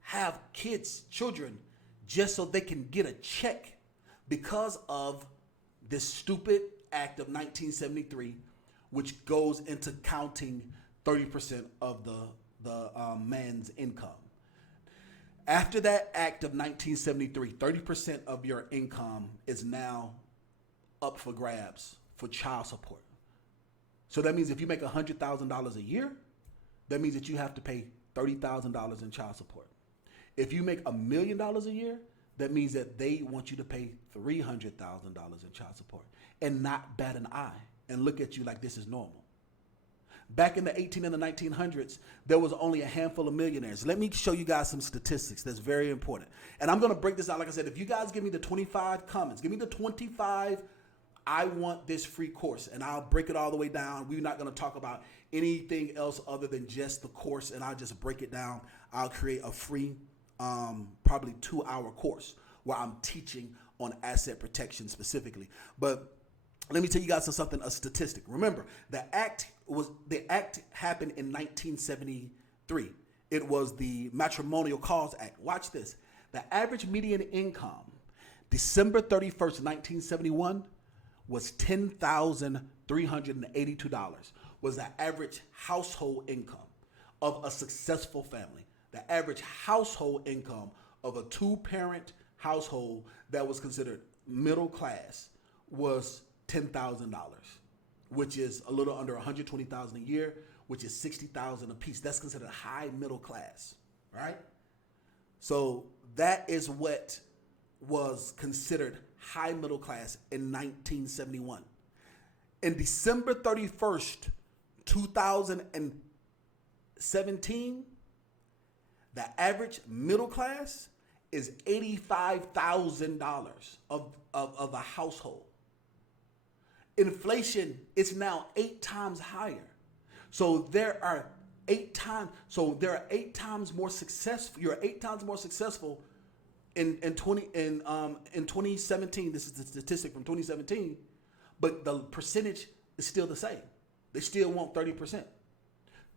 have kids, children, just so they can get a check because of this stupid act of 1973, which goes into counting 30% of the man's income. After that act of 1973, 30% of your income is now up for grabs for child support. So that means if you make $100,000 a year, that means that you have to pay $30,000 in child support. If you make $1 million a year, that means that they want you to pay $300,000 in child support and not bat an eye and look at you like this is normal. Back in the 18 and the 1900s, there was only a handful of millionaires. Let me show you guys some statistics that's very important. And I'm going to break this down. Like I said, if you guys give me the 25 comments, give me the 25, I want this free course, and I'll break it all the way down. We're not going to talk about anything else other than just the course, and I'll just break it down. I'll create a free, probably 2-hour course where I'm teaching on asset protection specifically. But let me tell you guys something, a statistic. Remember, the act happened in 1973. It was the Matrimonial Cause Act. Watch this. The average median income, December 31st, 1971, was $10,382. Was the average household income of a successful family. The average household income of a 2-parent household that was considered middle class was $10,000, which is a little under $120,000 a year, which is $60,000 a piece. That's considered high middle class, right? So that is what was considered high middle class in 1971. In December 31st, 2017, the average middle class is $85,000 of a household. Inflation is now 8 times higher. So there are 8 times. So there are 8 times more successful. You're 8 times more successful in 2017. This is the statistic from 2017, but the percentage is still the same. They still want 30%.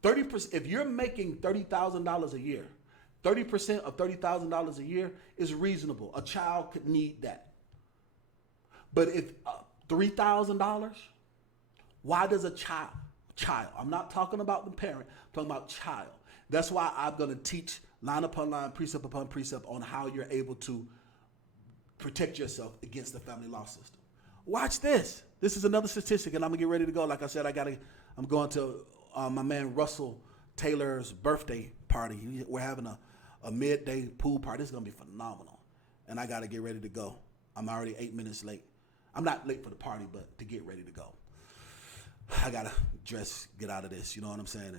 30%. If you're making $30,000 a year, 30% of $30,000 a year is reasonable. A child could need that. But if $3,000, why does a child, I'm not talking about the parent, I'm talking about child. That's why I'm going to teach line upon line, precept upon precept on how you're able to protect yourself against the family law system. Watch this. This is another statistic, and I'm going to get ready to go. Like I said, I'm going to my man Russell Taylor's birthday party. We're having a midday pool party. It's going to be phenomenal, and I got to get ready to go. I'm already 8 minutes late. I'm not late for the party, but to get ready to go. I got to dress, get out of this, you know what I'm saying,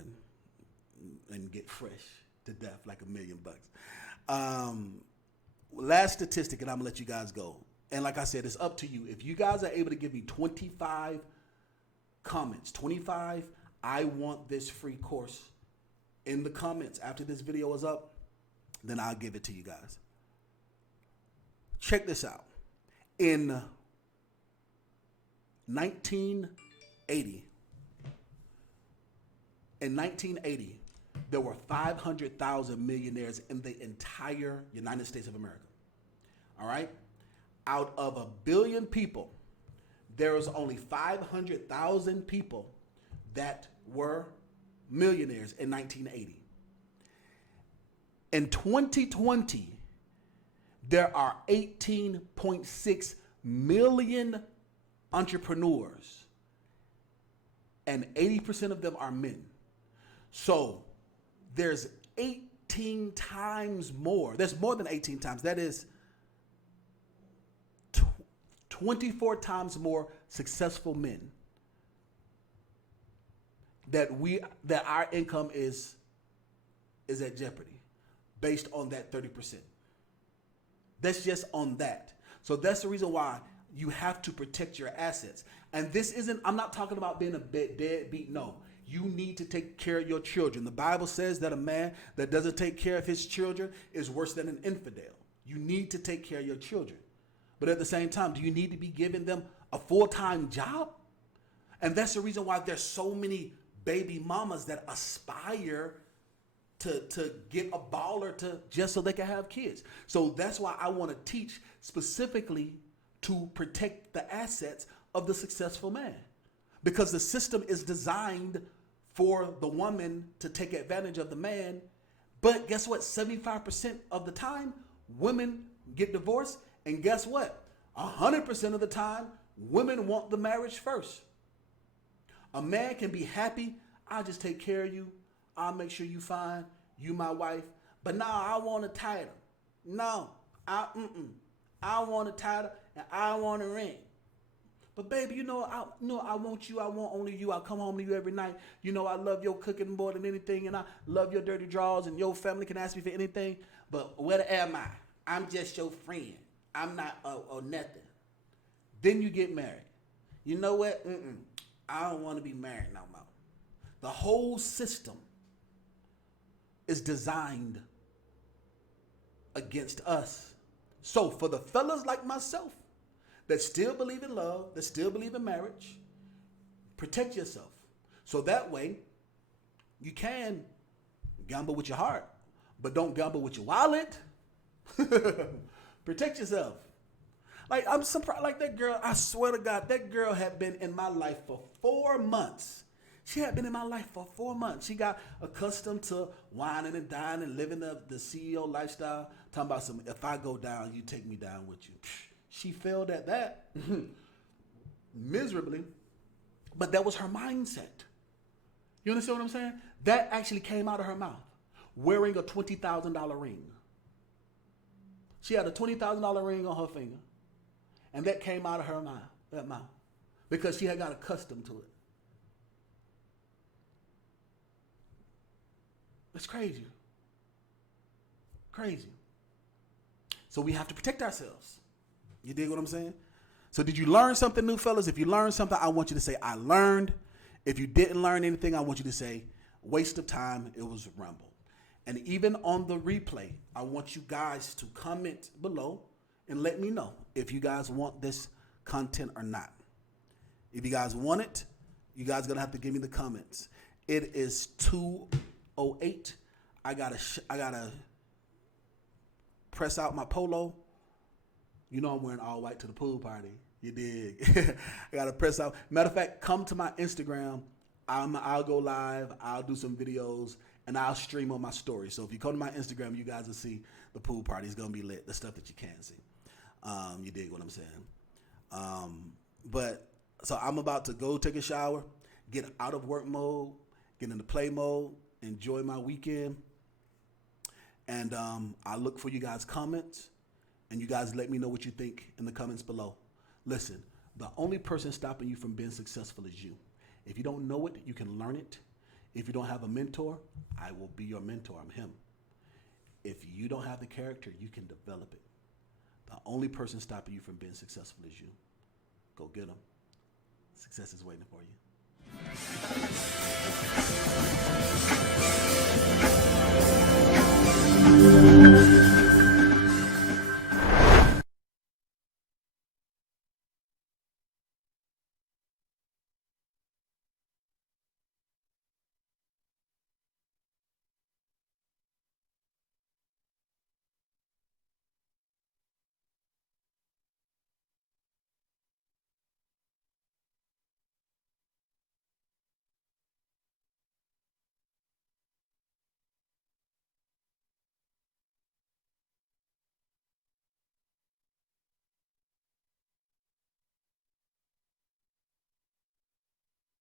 and get fresh to death like $1 million. Last statistic, and I'm going to let you guys go. And like I said, it's up to you. If you guys are able to give me 25 comments, 25, I want this free course in the comments after this video is up, then I'll give it to you guys. Check this out. In 1980, there were 500,000 millionaires in the entire United States of America. All right? Out of 1 billion people, there was only 500,000 people that were millionaires in 1980. In 2020, there are 18.6 million entrepreneurs, and 80% of them are men. So there's 18 times more. There's more than 18 times. That is 24 times more successful men that our income is at jeopardy based on that 30%. That's just on that. So that's the reason why you have to protect your assets. And this isn't, I'm not talking about being a deadbeat. No. You need to take care of your children. The Bible says that a man that doesn't take care of his children is worse than an infidel. You need to take care of your children. But at the same time, do you need to be giving them a full-time job? And that's the reason why there's so many baby mamas that aspire to get a baller to just so they can have kids. So that's why I want to teach specifically to protect the assets of the successful man. Because the system is designed for the woman to take advantage of the man. But guess what? 75% of the time, women get divorced. And guess what? 100% of the time, women want the marriage first. A man can be happy. I'll just take care of you. I'll make sure you fine. You my wife. But now I want a title. No, I want a title and I want a ring. But baby, I want you. I want only you. I come home to you every night. I love your cooking more than anything, and I love your dirty drawers, and your family can ask me for anything. But where am I? I'm just your friend. I'm not or nothing. Then you get married. You know what? I don't want to be married no more. The whole system is designed against us. So for the fellas like myself that still believe in love, that still believe in marriage, protect yourself. So that way you can gamble with your heart, but don't gamble with your wallet. Protect yourself. Like, I'm surprised, like that girl, I swear to God, that girl had been in my life for 4 months. She had been in my life for 4 months. She got accustomed to whining and dining, living the CEO lifestyle, talking about if I go down, you take me down with you. She failed at that miserably, but that was her mindset. You understand what I'm saying? That actually came out of her mouth, wearing a $20,000 ring. She had a $20,000 ring on her finger, and that came out of her mouth, because she had got accustomed to it. It's crazy. Crazy. So we have to protect ourselves. You dig what I'm saying? So did you learn something new, fellas? If you learned something, I want you to say, I learned. If you didn't learn anything, I want you to say, waste of time, it was rumble. And even on the replay, I want you guys to comment below and let me know if you guys want this content or not. If you guys want it, you guys are going to have to give me the comments. It is 2:08. I gotta press out my polo. I'm wearing all white to the pool party. You dig? I gotta press out. Matter of fact, come to my Instagram. I'll go live. I'll do some videos and I'll stream on my story. So if you come to my Instagram, you guys will see the pool party. It's gonna be lit. The stuff that you can't see. You dig what I'm saying? But so I'm about to go take a shower, get out of work mode, get into play mode, enjoy my weekend. And I look for you guys' comments, and you guys let me know what you think in the comments below. Listen, the only person stopping you from being successful is you. If you don't know it, you can learn it. If you don't have a mentor, I will be your mentor. I'm him. If you don't have the character, you can develop it. The only person stopping you from being successful is you. Go get them. Success is waiting for you.